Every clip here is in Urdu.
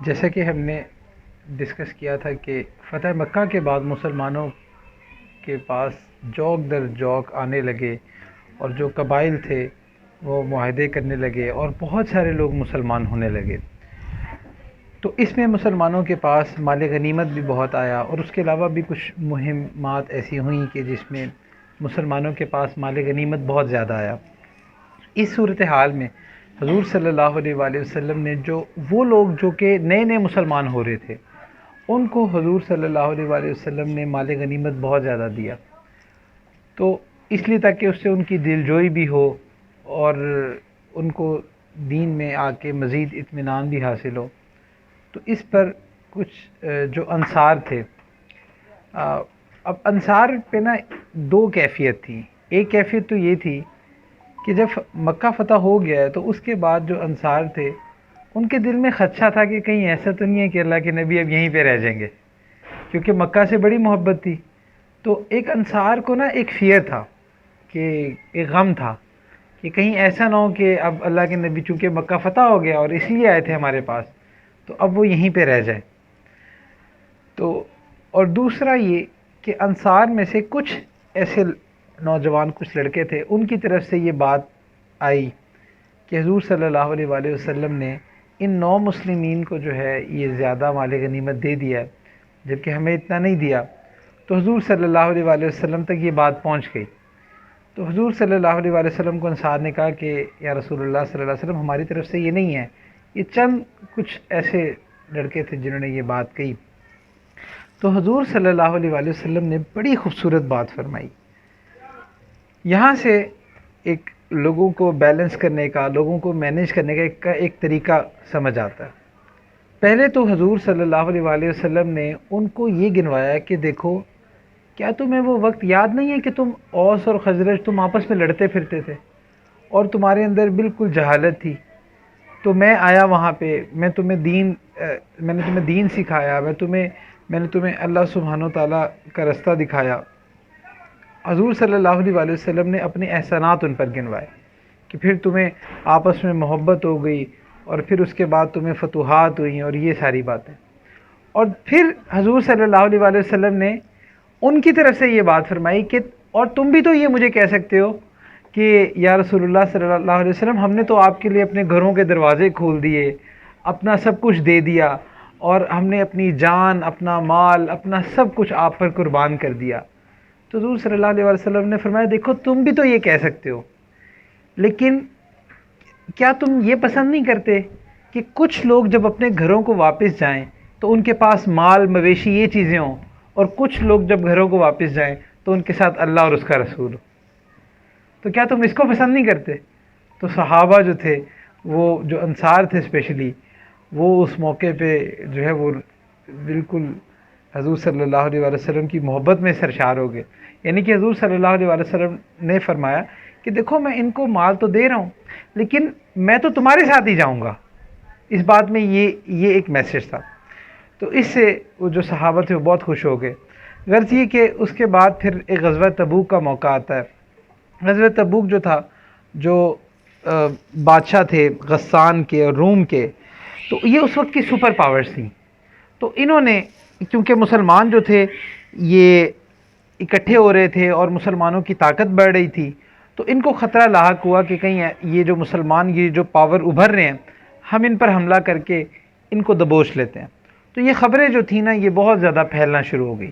جیسا کہ ہم نے ڈسکس کیا تھا کہ فتح مکہ کے بعد مسلمانوں کے پاس جوک در جوک آنے لگے اور جو قبائل تھے وہ معاہدے کرنے لگے اور بہت سارے لوگ مسلمان ہونے لگے. تو اس میں مسلمانوں کے پاس مال غنیمت بھی بہت آیا اور اس کے علاوہ بھی کچھ مہمات ایسی ہوئیں کہ جس میں مسلمانوں کے پاس مال غنیمت بہت زیادہ آیا. اس صورتحال میں حضور صلی اللہ علیہ وآلہ وسلم نے وہ لوگ جو کہ نئے نئے مسلمان ہو رہے تھے ان کو حضور صلی اللہ علیہ وآلہ وسلم نے مال غنیمت بہت زیادہ دیا. تو اس لیے تاکہ اس سے ان کی دلجوئی بھی ہو اور ان کو دین میں آ کے مزید اطمینان بھی حاصل ہو. تو اس پر کچھ جو انصار تھے، اب انصار پہ نا دو کیفیت تھی. ایک کیفیت تو یہ تھی کہ جب مکہ فتح ہو گیا ہے تو اس کے بعد جو انصار تھے ان کے دل میں خدشہ تھا کہ کہیں ایسا تو نہیں ہے کہ اللہ کے نبی اب یہیں پہ رہ جائیں گے، کیونکہ مکہ سے بڑی محبت تھی. تو ایک انصار کو نا ایک فیئر تھا، کہ ایک غم تھا کہ کہیں ایسا نہ ہو کہ اب اللہ کے نبی چونکہ مکہ فتح ہو گیا اور اس لیے آئے تھے ہمارے پاس تو اب وہ یہیں پہ رہ جائیں. تو اور دوسرا یہ کہ انصار میں سے کچھ ایسے نوجوان کچھ لڑکے تھے، ان کی طرف سے یہ بات آئی کہ حضور صلی اللہ علیہ وآلہ وسلم نے ان نو مسلمین کو جو ہے یہ زیادہ مال غنیمت دے دیا جبکہ ہمیں اتنا نہیں دیا. تو حضور صلی اللہ علیہ وآلہ وسلم تک یہ بات پہنچ گئی. تو حضور صلی اللہ علیہ وآلہ وسلم کو انصار نے کہا کہ یا رسول اللہ صلی اللہ علیہ وسلم ہماری طرف سے یہ نہیں ہے، یہ چند کچھ ایسے لڑکے تھے جنہوں نے یہ بات کہی. تو حضور صلی اللہ علیہ وآلہ وسلم نے بڑی خوبصورت بات فرمائی. یہاں سے ایک لوگوں کو بیلنس کرنے کا، لوگوں کو مینیج کرنے کا ایک طریقہ سمجھ آتا ہے. پہلے تو حضور صلی اللہ علیہ وآلہ وسلم نے ان کو یہ گنوایا کہ دیکھو کیا تمہیں وہ وقت یاد نہیں ہے کہ تم اوس اور خزرج تم آپس میں لڑتے پھرتے تھے اور تمہارے اندر بالکل جہالت تھی. تو میں آیا وہاں پہ، میں نے تمہیں دین سکھایا، میں نے تمہیں اللہ سبحانہ و تعالیٰ کا رستہ دکھایا. حضور صلی اللہ علیہ وآلہ وسلم نے اپنے احسانات ان پر گنوائے کہ پھر تمہیں آپس میں محبت ہو گئی اور پھر اس کے بعد تمہیں فتوحات ہوئیں اور یہ ساری باتیں. اور پھر حضور صلی اللہ علیہ وآلہ وسلم نے ان کی طرف سے یہ بات فرمائی کہ اور تم بھی تو یہ مجھے کہہ سکتے ہو کہ یا رسول اللہ صلی اللہ علیہ وسلم ہم نے تو آپ کے لیے اپنے گھروں کے دروازے کھول دیے، اپنا سب کچھ دے دیا اور ہم نے اپنی جان، اپنا مال، اپنا سب کچھ آپ پر قربان کر دیا. تو حضور صلی اللہ علیہ وسلم نے فرمایا دیکھو تم بھی تو یہ کہہ سکتے ہو، لیکن کیا تم یہ پسند نہیں کرتے کہ کچھ لوگ جب اپنے گھروں کو واپس جائیں تو ان کے پاس مال، مویشی، یہ چیزیں ہوں، اور کچھ لوگ جب گھروں کو واپس جائیں تو ان کے ساتھ اللہ اور اس کا رسول ہو؟ تو کیا تم اس کو پسند نہیں کرتے؟ تو صحابہ جو تھے، وہ جو انصار تھے اسپیشلی، وہ اس موقع پہ جو ہے وہ بالکل حضور صلی اللہ علیہ وآلہ وسلم کی محبت میں سرشار ہو گئے. یعنی کہ حضور صلی اللہ علیہ وآلہ وسلم نے فرمایا کہ دیکھو میں ان کو مال تو دے رہا ہوں لیکن میں تو تمہارے ساتھ ہی جاؤں گا. اس بات میں یہ ایک میسج تھا. تو اس سے وہ جو صحابہ تھے وہ بہت خوش ہو گئے. غرض یہ کہ اس کے بعد پھر ایک غزوہ تبوک کا موقع آتا ہے. غزوہ تبوک جو تھا، جو بادشاہ تھے غسان کے اور روم کے، تو یہ اس وقت کی سپر پاورز تھیں. تو انہوں نے کیونکہ مسلمان جو تھے یہ اکٹھے ہو رہے تھے اور مسلمانوں کی طاقت بڑھ رہی تھی، تو ان کو خطرہ لاحق ہوا کہ کہیں یہ جو مسلمان، یہ جو پاور ابھر رہے ہیں، ہم ان پر حملہ کر کے ان کو دبوچ لیتے ہیں. تو یہ خبریں جو تھیں نا یہ بہت زیادہ پھیلنا شروع ہو گئی.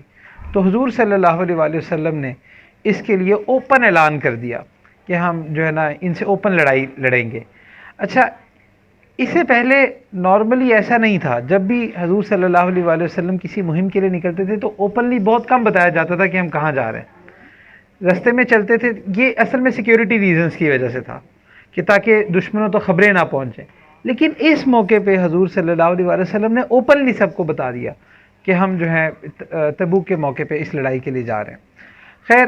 تو حضور صلی اللہ علیہ وآلہ وسلم نے اس کے لیے اوپن اعلان کر دیا کہ ہم جو ہے نا ان سے اوپن لڑائی لڑیں گے. اچھا، اس سے پہلے نارملی ایسا نہیں تھا. جب بھی حضور صلی اللہ علیہ وآلہ وسلم کسی مہم کے لیے نکلتے تھے تو اوپنلی بہت کم بتایا جاتا تھا کہ ہم کہاں جا رہے ہیں، رستے میں چلتے تھے. یہ اصل میں سیکیورٹی ریزنز کی وجہ سے تھا کہ تاکہ دشمنوں تو خبریں نہ پہنچیں. لیکن اس موقع پہ حضور صلی اللہ علیہ وآلہ وسلم نے اوپنلی سب کو بتا دیا کہ ہم جو ہے تبوک کے موقع پہ اس لڑائی کے لیے جا رہے ہیں. خیر،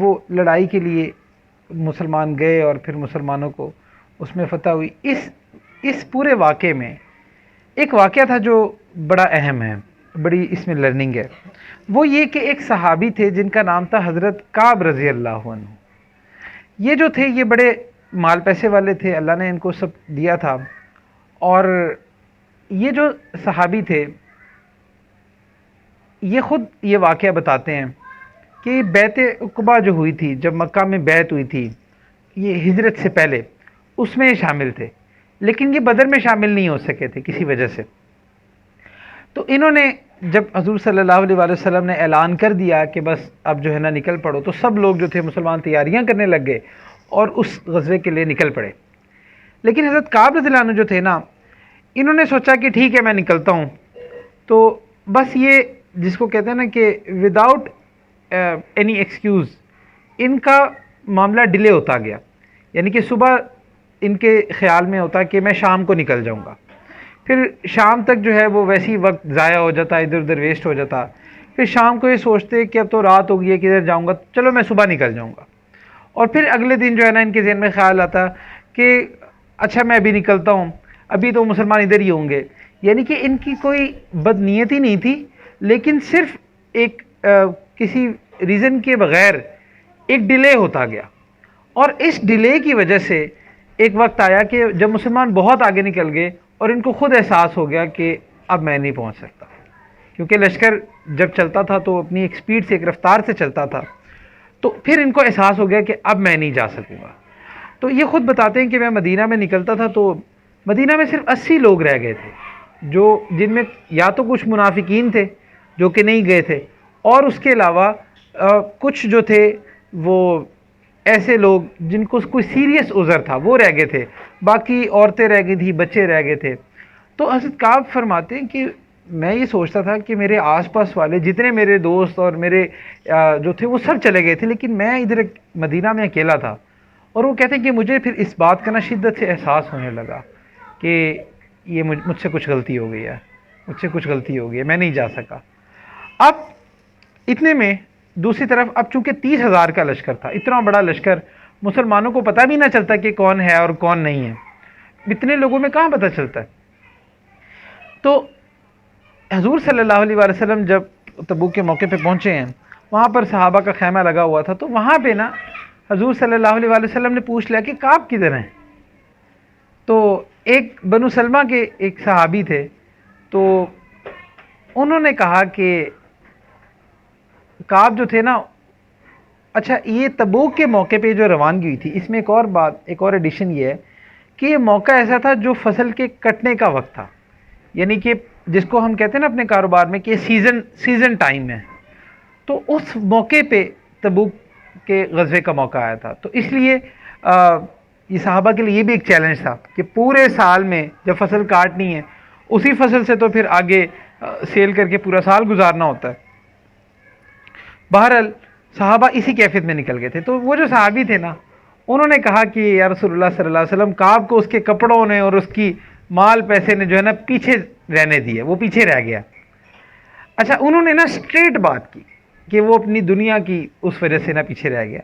وہ لڑائی کے لیے مسلمان گئے اور پھر مسلمانوں کو اس میں فتح ہوئی. اس پورے واقعے میں ایک واقعہ تھا جو بڑا اہم ہے، بڑی اس میں لرننگ ہے. وہ یہ کہ ایک صحابی تھے جن کا نام تھا حضرت کعب رضی اللہ عنہ. یہ جو تھے یہ بڑے مال پیسے والے تھے، اللہ نے ان کو سب دیا تھا، اور یہ جو صحابی تھے یہ خود یہ واقعہ بتاتے ہیں کہ بیعت عقبہ جو ہوئی تھی، جب مکہ میں بیعت ہوئی تھی یہ ہجرت سے پہلے، اس میں یہ شامل تھے، لیکن یہ بدر میں شامل نہیں ہو سکے تھے کسی وجہ سے۔ تو انہوں نے جب حضور صلی اللہ علیہ وآلہ وسلم نے اعلان کر دیا کہ بس اب جو ہے نا نکل پڑو، تو سب لوگ جو تھے مسلمان تیاریاں کرنے لگ گئے اور اس غزوے کے لیے نکل پڑے۔ لیکن حضرت کعب رضی اللہ عنہ جو تھے نا، انہوں نے سوچا کہ ٹھیک ہے میں نکلتا ہوں، تو بس یہ جس کو کہتے ہیں نا کہ وداؤٹ اینی ایکسکیوز ان کا معاملہ ڈیلے ہوتا گیا، یعنی کہ صبح ان کے خیال میں ہوتا کہ میں شام کو نکل جاؤں گا، پھر شام تک جو ہے وہ ویسی وقت ضائع ہو جاتا، ادھر ادھر ویسٹ ہو جاتا، پھر شام کو یہ سوچتے کہ اب تو رات ہو گئی ہے کدھر جاؤں گا، چلو میں صبح نکل جاؤں گا، اور پھر اگلے دن جو ہے نا ان کے ذہن میں خیال آتا کہ اچھا میں ابھی نکلتا ہوں، ابھی تو مسلمان ادھر ہی ہوں گے۔ یعنی کہ ان کی کوئی بد نیتی نہیں تھی، لیکن صرف ایک کسی ریزن کے بغیر ایک ڈیلے ہوتا گیا، اور اس ڈیلے کی وجہ سے ایک وقت آیا کہ جب مسلمان بہت آگے نکل گئے اور ان کو خود احساس ہو گیا کہ اب میں نہیں پہنچ سکتا، کیونکہ لشکر جب چلتا تھا تو اپنی ایک سپیڈ سے، ایک رفتار سے چلتا تھا، تو پھر ان کو احساس ہو گیا کہ اب میں نہیں جا سکوں گا۔ تو یہ خود بتاتے ہیں کہ میں مدینہ میں نکلتا تھا تو مدینہ میں صرف 80 لوگ رہ گئے تھے، جو جن میں یا تو کچھ منافقین تھے جو کہ نہیں گئے تھے، اور اس کے علاوہ کچھ جو تھے وہ ایسے لوگ جن کو کوئی سیریس عذر تھا وہ رہ گئے تھے، باقی عورتیں رہ گئی تھیں، بچے رہ گئے تھے۔ تو حضرت کعب فرماتے ہیں کہ میں یہ سوچتا تھا کہ میرے آس پاس والے جتنے میرے دوست اور میرے جو تھے وہ سب چلے گئے تھے، لیکن میں ادھر مدینہ میں اکیلا تھا۔ اور وہ کہتے ہیں کہ مجھے پھر اس بات کا نا شدت سے احساس ہونے لگا کہ یہ مجھ سے کچھ غلطی ہو گئی ہے، مجھ سے کچھ غلطی ہو گئی ہے، میں نہیں جا سکا۔ اب اتنے میں دوسری طرف اب چونکہ 30,000 کا لشکر تھا، اتنا بڑا لشکر، مسلمانوں کو پتہ بھی نہ چلتا کہ کون ہے اور کون نہیں ہے، اتنے لوگوں میں کہاں پتہ چلتا ہے۔ تو حضور صلی اللہ علیہ وآلہ وسلم جب تبوک کے موقع پہ پہنچے ہیں، وہاں پر صحابہ کا خیمہ لگا ہوا تھا، تو وہاں پہ نا حضور صلی اللہ علیہ وآلہ وسلم نے پوچھ لیا کہ کعب کدھر ہیں؟ تو ایک بنو سلمہ کے ایک صحابی تھے، تو انہوں نے کہا کہ کعب جو تھے نا، اچھا یہ تبوک کے موقع پہ جو روانگی ہوئی تھی، اس میں ایک اور بات، ایک اور ایڈیشن یہ ہے کہ یہ موقع ایسا تھا جو فصل کے کٹنے کا وقت تھا، یعنی کہ جس کو ہم کہتے ہیں نا اپنے کاروبار میں کہ سیزن ٹائم ہے، تو اس موقع پہ تبوک کے غزوے کا موقع آیا تھا۔ تو اس لیے یہ صحابہ کے لیے یہ بھی ایک چیلنج تھا کہ پورے سال میں جب فصل کاٹنی ہے، اسی فصل سے تو پھر آگے سیل کر کے پورا سال گزارنا ہوتا ہے۔ بہرحال صحابہ اسی کیفیت میں نکل گئے تھے۔ تو وہ جو صحابی تھے نا، انہوں نے کہا کہ یا رسول اللہ صلی اللہ علیہ وسلم، کعب کو اس کے کپڑوں نے اور اس کی مال پیسے نے جو ہے نا پیچھے رہنے دیا، وہ پیچھے رہ گیا۔ اچھا انہوں نے نا اسٹریٹ بات کی کہ وہ اپنی دنیا کی اس وجہ سے نا پیچھے رہ گیا۔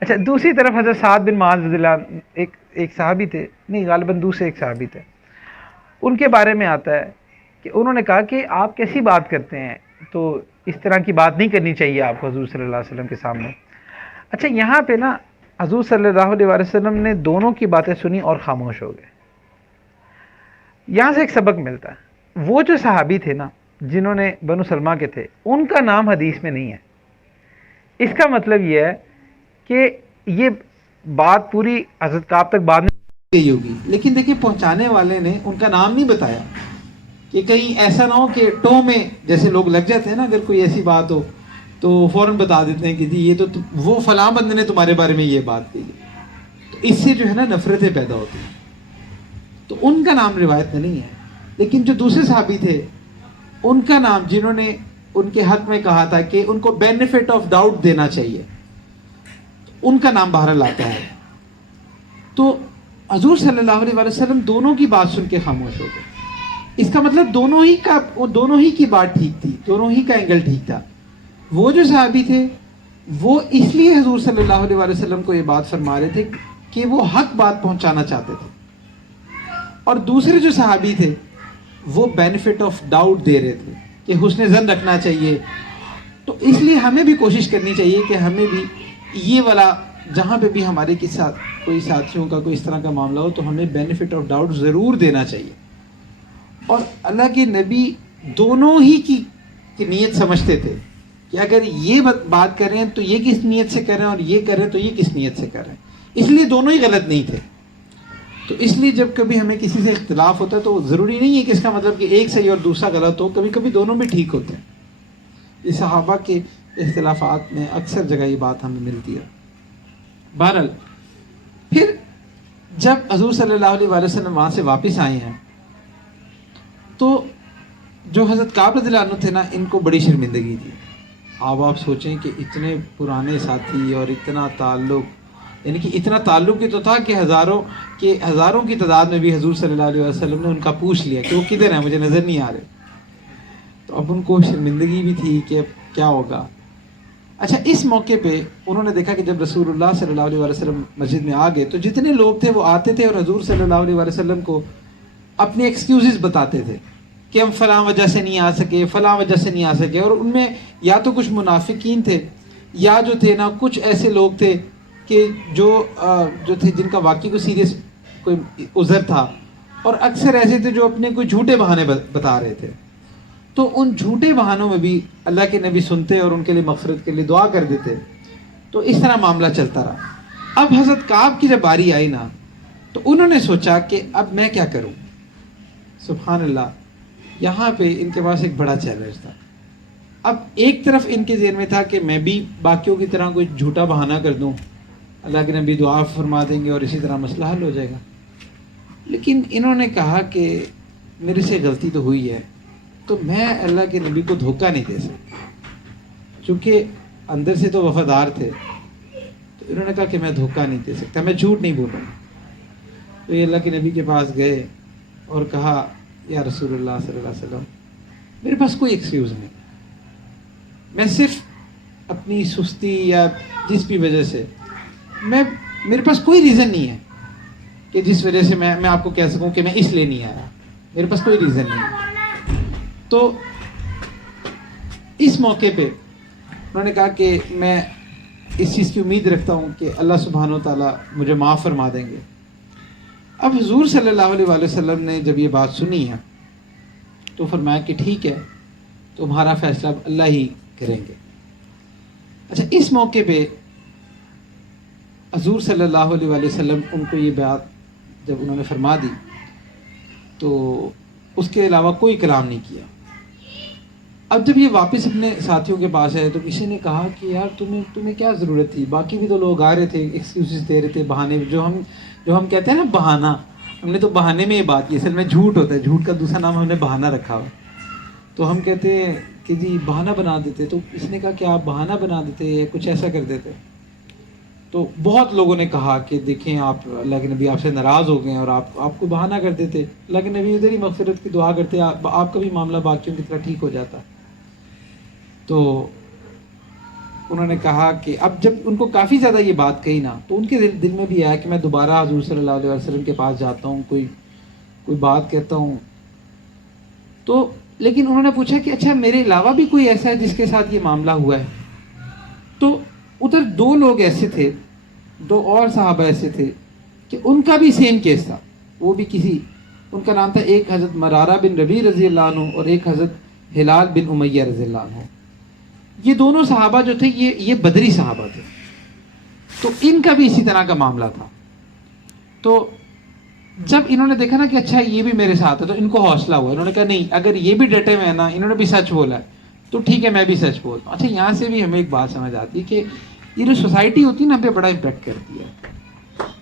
اچھا دوسری طرف حضرت سعد بن معاذ رضی اللہ عنہ ایک صحابی تھے، نہیں غالباً دوسرے ایک صحابی تھے، ان کے بارے میں آتا ہے کہ انہوں نے کہا کہ آپ کیسی بات کرتے ہیں، تو اس طرح کی بات نہیں کرنی چاہیے آپ کو حضور صلی اللہ علیہ وسلم کے سامنے۔ اچھا یہاں پہ نا حضور صلی اللہ علیہ وسلم نے دونوں کی باتیں سنی اور خاموش ہو گئے۔ یہاں سے ایک سبق ملتا ہے، وہ جو صحابی تھے نا جنہوں نے بنو سلمہ کے تھے، ان کا نام حدیث میں نہیں ہے۔ اس کا مطلب یہ ہے کہ یہ بات پوری حضرت کعب تک بعد میں گئی ہوگی، لیکن دیکھیں پہنچانے والے نے ان کا نام نہیں بتایا، کہ کہیں ایسا نہ ہو کہ ٹو میں جیسے لوگ لگ جاتے ہیں نا، اگر کوئی ایسی بات ہو تو فوراً بتا دیتے ہیں کہ جی یہ تو وہ فلاں بندے نے تمہارے بارے میں یہ بات کہی، تو اس سے جو ہے نا نفرتیں پیدا ہوتی ہیں۔ تو ان کا نام روایت میں نہیں ہے، لیکن جو دوسرے صحابی تھے ان کا نام، جنہوں نے ان کے حق میں کہا تھا کہ ان کو بینیفٹ آف ڈاؤٹ دینا چاہیے، ان کا نام بہرحال آتا ہے۔ تو حضور صلی اللہ علیہ وسلم دونوں کی بات سن کے خاموش ہو گئے۔ اس کا مطلب دونوں ہی کی بات ٹھیک تھی، دونوں ہی کا اینگل ٹھیک تھا۔ وہ جو صحابی تھے وہ اس لیے حضور صلی اللہ علیہ وسلم کو یہ بات فرما رہے تھے کہ وہ حق بات پہنچانا چاہتے تھے، اور دوسرے جو صحابی تھے وہ بینیفٹ آف ڈاؤٹ دے رہے تھے کہ حسن ظن رکھنا چاہیے۔ تو اس لیے ہمیں بھی کوشش کرنی چاہیے کہ ہمیں بھی یہ والا، جہاں پہ بھی ہمارے کے ساتھ کوئی ساتھیوں کا کوئی اس طرح کا معاملہ ہو تو ہمیں بینیفٹ آف ڈاؤٹ ضرور دینا چاہیے۔ اور اللہ کے نبی دونوں ہی کی نیت سمجھتے تھے کہ اگر یہ بات کر رہے ہیں تو یہ کس نیت سے کر رہے ہیں، اور یہ کر رہے ہیں تو یہ کس نیت سے کر رہے ہیں، اس لیے دونوں ہی غلط نہیں تھے. تو اس لیے جب کبھی ہمیں کسی سے اختلاف ہوتا ہے تو ضروری نہیں ہے کہ اس کا مطلب کہ ایک صحیح اور دوسرا غلط ہو، کبھی کبھی دونوں بھی ٹھیک ہوتے ہیں. یہ صحابہ کے اختلافات میں اکثر جگہ یہ بات ہمیں ملتی ہے. بہرحال پھر جب حضور صلی اللہ علیہ وآلہ وسلم وہاں سے واپس آئے ہیں تو جو حضرت کعب رضی اللہ عنہ تھے نا، ان کو بڑی شرمندگی تھی. اب آپ سوچیں کہ اتنے پرانے ساتھی اور اتنا تعلق، یعنی کہ اتنا تعلق ہی تو تھا کہ ہزاروں کی تعداد میں بھی حضور صلی اللہ علیہ وسلم نے ان کا پوچھ لیا کہ وہ کدھر ہیں، مجھے نظر نہیں آ رہے. تو اب ان کو شرمندگی بھی تھی کہ اب کیا ہوگا. اچھا، اس موقع پہ انہوں نے دیکھا کہ جب رسول اللہ صلی اللہ علیہ وسلم مسجد میں آ گئے تو جتنے لوگ تھے وہ آتے تھے اور حضور صلی اللہ علیہ وسلم کو اپنے ایکسکیوزز بتاتے تھے کہ ہم فلاں وجہ سے نہیں آ سکے، فلاں وجہ سے نہیں آ سکے. اور ان میں یا تو کچھ منافقین تھے یا جو تھے نا کچھ ایسے لوگ تھے کہ جو تھے جن کا واقعی کوئی سیریس کوئی عذر تھا، اور اکثر ایسے تھے جو اپنے کوئی جھوٹے بہانے بتا رہے تھے. تو ان جھوٹے بہانوں میں بھی اللہ کے نبی سنتے اور ان کے لیے مغفرت کے لیے دعا کر دیتے. تو اس طرح معاملہ چلتا رہا. اب حضرت کعب کی جب باری آئی نا تو انہوں نے سوچا کہ اب میں کیا کروں. سبحان اللہ، یہاں پہ ان کے پاس ایک بڑا چیلنج تھا. اب ایک طرف ان کے ذہن میں تھا کہ میں بھی باقیوں کی طرح کوئی جھوٹا بہانہ کر دوں، اللہ کے نبی دعا فرما دیں گے اور اسی طرح مسئلہ حل ہو جائے گا. لیکن انہوں نے کہا کہ میرے سے غلطی تو ہوئی ہے، تو میں اللہ کے نبی کو دھوکہ نہیں دے سکتا. چونکہ اندر سے تو وفادار تھے تو انہوں نے کہا کہ میں دھوکہ نہیں دے سکتا، میں جھوٹ نہیں بولوں. تو یہ اللہ کے نبی کے پاس گئے اور کہا یا رسول اللہ صلی اللہ علیہ وسلم، میرے پاس کوئی ایکسکیوز نہیں، میں صرف اپنی سستی یا جس بھی وجہ سے میرے پاس کوئی ریزن نہیں ہے کہ جس وجہ سے میں آپ کو کہہ سکوں کہ میں اس لیے نہیں آیا، میرے پاس کوئی ریزن نہیں ہے. تو اس موقع پہ انہوں نے کہا کہ میں اس چیز کی امید رکھتا ہوں کہ اللہ سبحانہ و تعالیٰ مجھے معاف فرما دیں گے. اب حضور صلی اللہ علیہ وآلہ وسلم نے جب یہ بات سنی ہے تو فرمایا کہ ٹھیک ہے، تمہارا فیصلہ اب اللہ ہی کریں گے. اچھا، اس موقع پہ حضور صلی اللہ علیہ وآلہ وسلم ان کو یہ بات جب انہوں نے فرما دی تو اس کے علاوہ کوئی کلام نہیں کیا. اب جب یہ واپس اپنے ساتھیوں کے پاس آئے تو کسی نے کہا کہ یار تمہیں کیا ضرورت تھی، باقی بھی تو لوگ آ رہے تھے، ایکسکیوزز دے رہے تھے، بہانے جو ہم کہتے ہیں نا بہانہ، ہم نے تو بہانے میں یہ بات کی، اصل میں جھوٹ ہوتا ہے، جھوٹ کا دوسرا نام ہم نے بہانہ رکھا ہوا. تو ہم کہتے ہیں کہ جی بہانہ بنا دیتے. تو اس نے کہا کہ آپ بہانہ بنا دیتے یا کچھ ایسا کر دیتے. تو بہت لوگوں نے کہا کہ دیکھیں آپ اللہ کے نبی آپ سے ناراض ہو گئے ہیں اور آپ کو بہانہ کر دیتے، اللہ کے نبی ادھر ہی مغفرت کی دعا کرتے، آپ کا بھی معاملہ باقیوں کی طرح ٹھیک ہو جاتا. تو انہوں نے کہا کہ اب جب ان کو کافی زیادہ یہ بات کہی نا تو ان کے دل میں بھی آیا کہ میں دوبارہ حضور صلی اللہ علیہ وسلم کے پاس جاتا ہوں، کوئی بات کہتا ہوں. تو لیکن انہوں نے پوچھا کہ اچھا میرے علاوہ بھی کوئی ایسا ہے جس کے ساتھ یہ معاملہ ہوا ہے. تو ادھر دو لوگ ایسے تھے، دو اور صحابہ ایسے تھے کہ ان کا بھی سیم کیس تھا. وہ بھی ان کا نام تھا، ایک حضرت مرارہ بن ربیع رضی اللہ عنہ اور ایک حضرت ہلال بن امیہ رضی اللہ عنہ. یہ دونوں صحابہ جو تھے یہ بدری صحابہ تھے. تو ان کا بھی اسی طرح کا معاملہ تھا. تو جب انہوں نے دیکھا نا کہ اچھا یہ بھی میرے ساتھ ہے تو ان کو حوصلہ ہوا. انہوں نے کہا نہیں، اگر یہ بھی ڈٹے ہوئے ہیں نا، انہوں نے بھی سچ بولا ہے تو ٹھیک ہے میں بھی سچ بولتا ہوں. اچھا، یہاں سے بھی ہمیں ایک بات سمجھ آتی ہے کہ یہ جو سوسائٹی ہوتی ہے نا ہم پہ بڑا امپیکٹ کرتی ہے.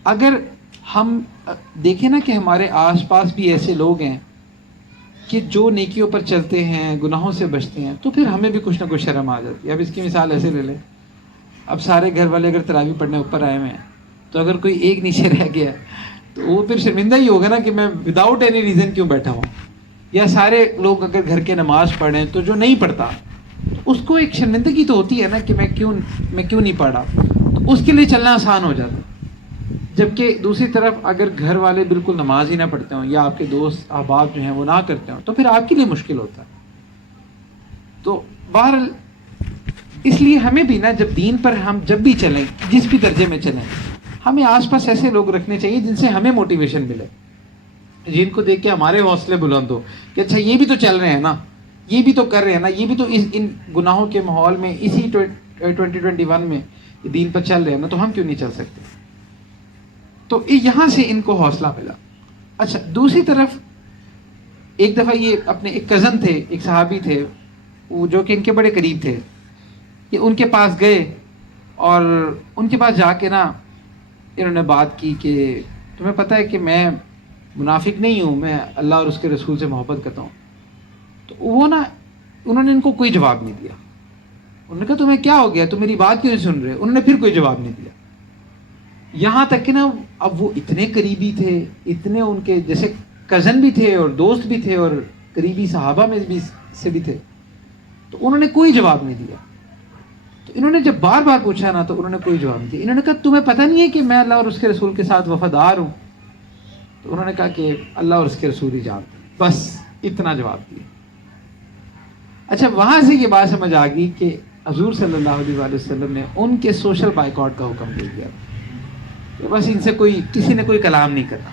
اگر ہم دیکھیں نا کہ ہمارے آس پاس بھی ایسے لوگ ہیں کہ جو نیکیوں پر چلتے ہیں، گناہوں سے بچتے ہیں، تو پھر ہمیں بھی کچھ نہ کچھ شرم آ جاتی ہے. اب اس کی مثال ایسے لے لیں، اب سارے گھر والے اگر تراویح پڑھنے اوپر آئے ہوئے ہیں تو اگر کوئی ایک نیچے رہ گیا تو وہ پھر شرمندہ ہی ہوگا نا کہ میں وداؤٹ اینی ریزن کیوں بیٹھا ہوں. یا سارے لوگ اگر گھر کے نماز پڑھیں تو جو نہیں پڑھتا اس کو ایک شرمندگی تو ہوتی ہے نا کہ میں کیوں نہیں پڑھا. تو اس کے لیے چلنا آسان ہو جاتا. جبکہ دوسری طرف اگر گھر والے بالکل نماز ہی نہ پڑھتے ہوں یا آپ کے دوست احباب جو ہیں وہ نہ کرتے ہوں تو پھر آپ کے لیے مشکل ہوتا ہے. تو بہرحال اس لیے ہمیں بھی نا جب دین پر ہم جب بھی چلیں، جس بھی درجے میں چلیں، ہمیں آس پاس ایسے لوگ رکھنے چاہیے جن سے ہمیں موٹیویشن ملے. جن کو دیکھ کے ہمارے حوصلے بلند ہو کہ اچھا یہ بھی تو چل رہے ہیں نا، یہ بھی تو کر رہے ہیں نا، یہ بھی تو ان گناہوں کے ماحول میں اسی 2021 میں دین پر چل رہے ہیں نا، تو ہم کیوں نہیں چل سکتے؟ تو یہاں سے ان کو حوصلہ ملا. اچھا دوسری طرف ایک دفعہ یہ اپنے ایک کزن تھے، ایک صحابی تھے، وہ جو کہ ان کے بڑے قریب تھے، کہ ان کے پاس گئے اور ان کے پاس جا کے نا انہوں نے بات کی کہ تمہیں پتہ ہے کہ میں منافق نہیں ہوں، میں اللہ اور اس کے رسول سے محبت کرتا ہوں. تو وہ نا انہوں نے ان کو کوئی جواب نہیں دیا. انہوں نے کہا تمہیں کیا ہو گیا، تم میری بات کیوں نہیں سن رہے؟ انہوں نے پھر کوئی جواب نہیں دیا. یہاں تک کہ نا اب وہ اتنے قریبی تھے، اتنے ان کے جیسے کزن بھی تھے اور دوست بھی تھے اور قریبی صحابہ میں بھی سے بھی تھے، تو انہوں نے کوئی جواب نہیں دیا. تو انہوں نے جب بار بار پوچھا نا تو انہوں نے کوئی جواب نہیں دیا. انہوں نے کہا تمہیں پتہ نہیں ہے کہ میں اللہ اور اس کے رسول کے ساتھ وفادار ہوں؟ تو انہوں نے کہا کہ اللہ اور اس کے رسول ہی جانتے ہیں، بس اتنا جواب دیا. اچھا وہاں سے یہ بات سمجھ آ گئی کہ حضور صلی اللہ علیہ وآلہ وسلم نے ان کے سوشل بائیکاٹ کا حکم دے دیا کہ بس ان سے کسی نے کوئی کلام نہیں کرنا.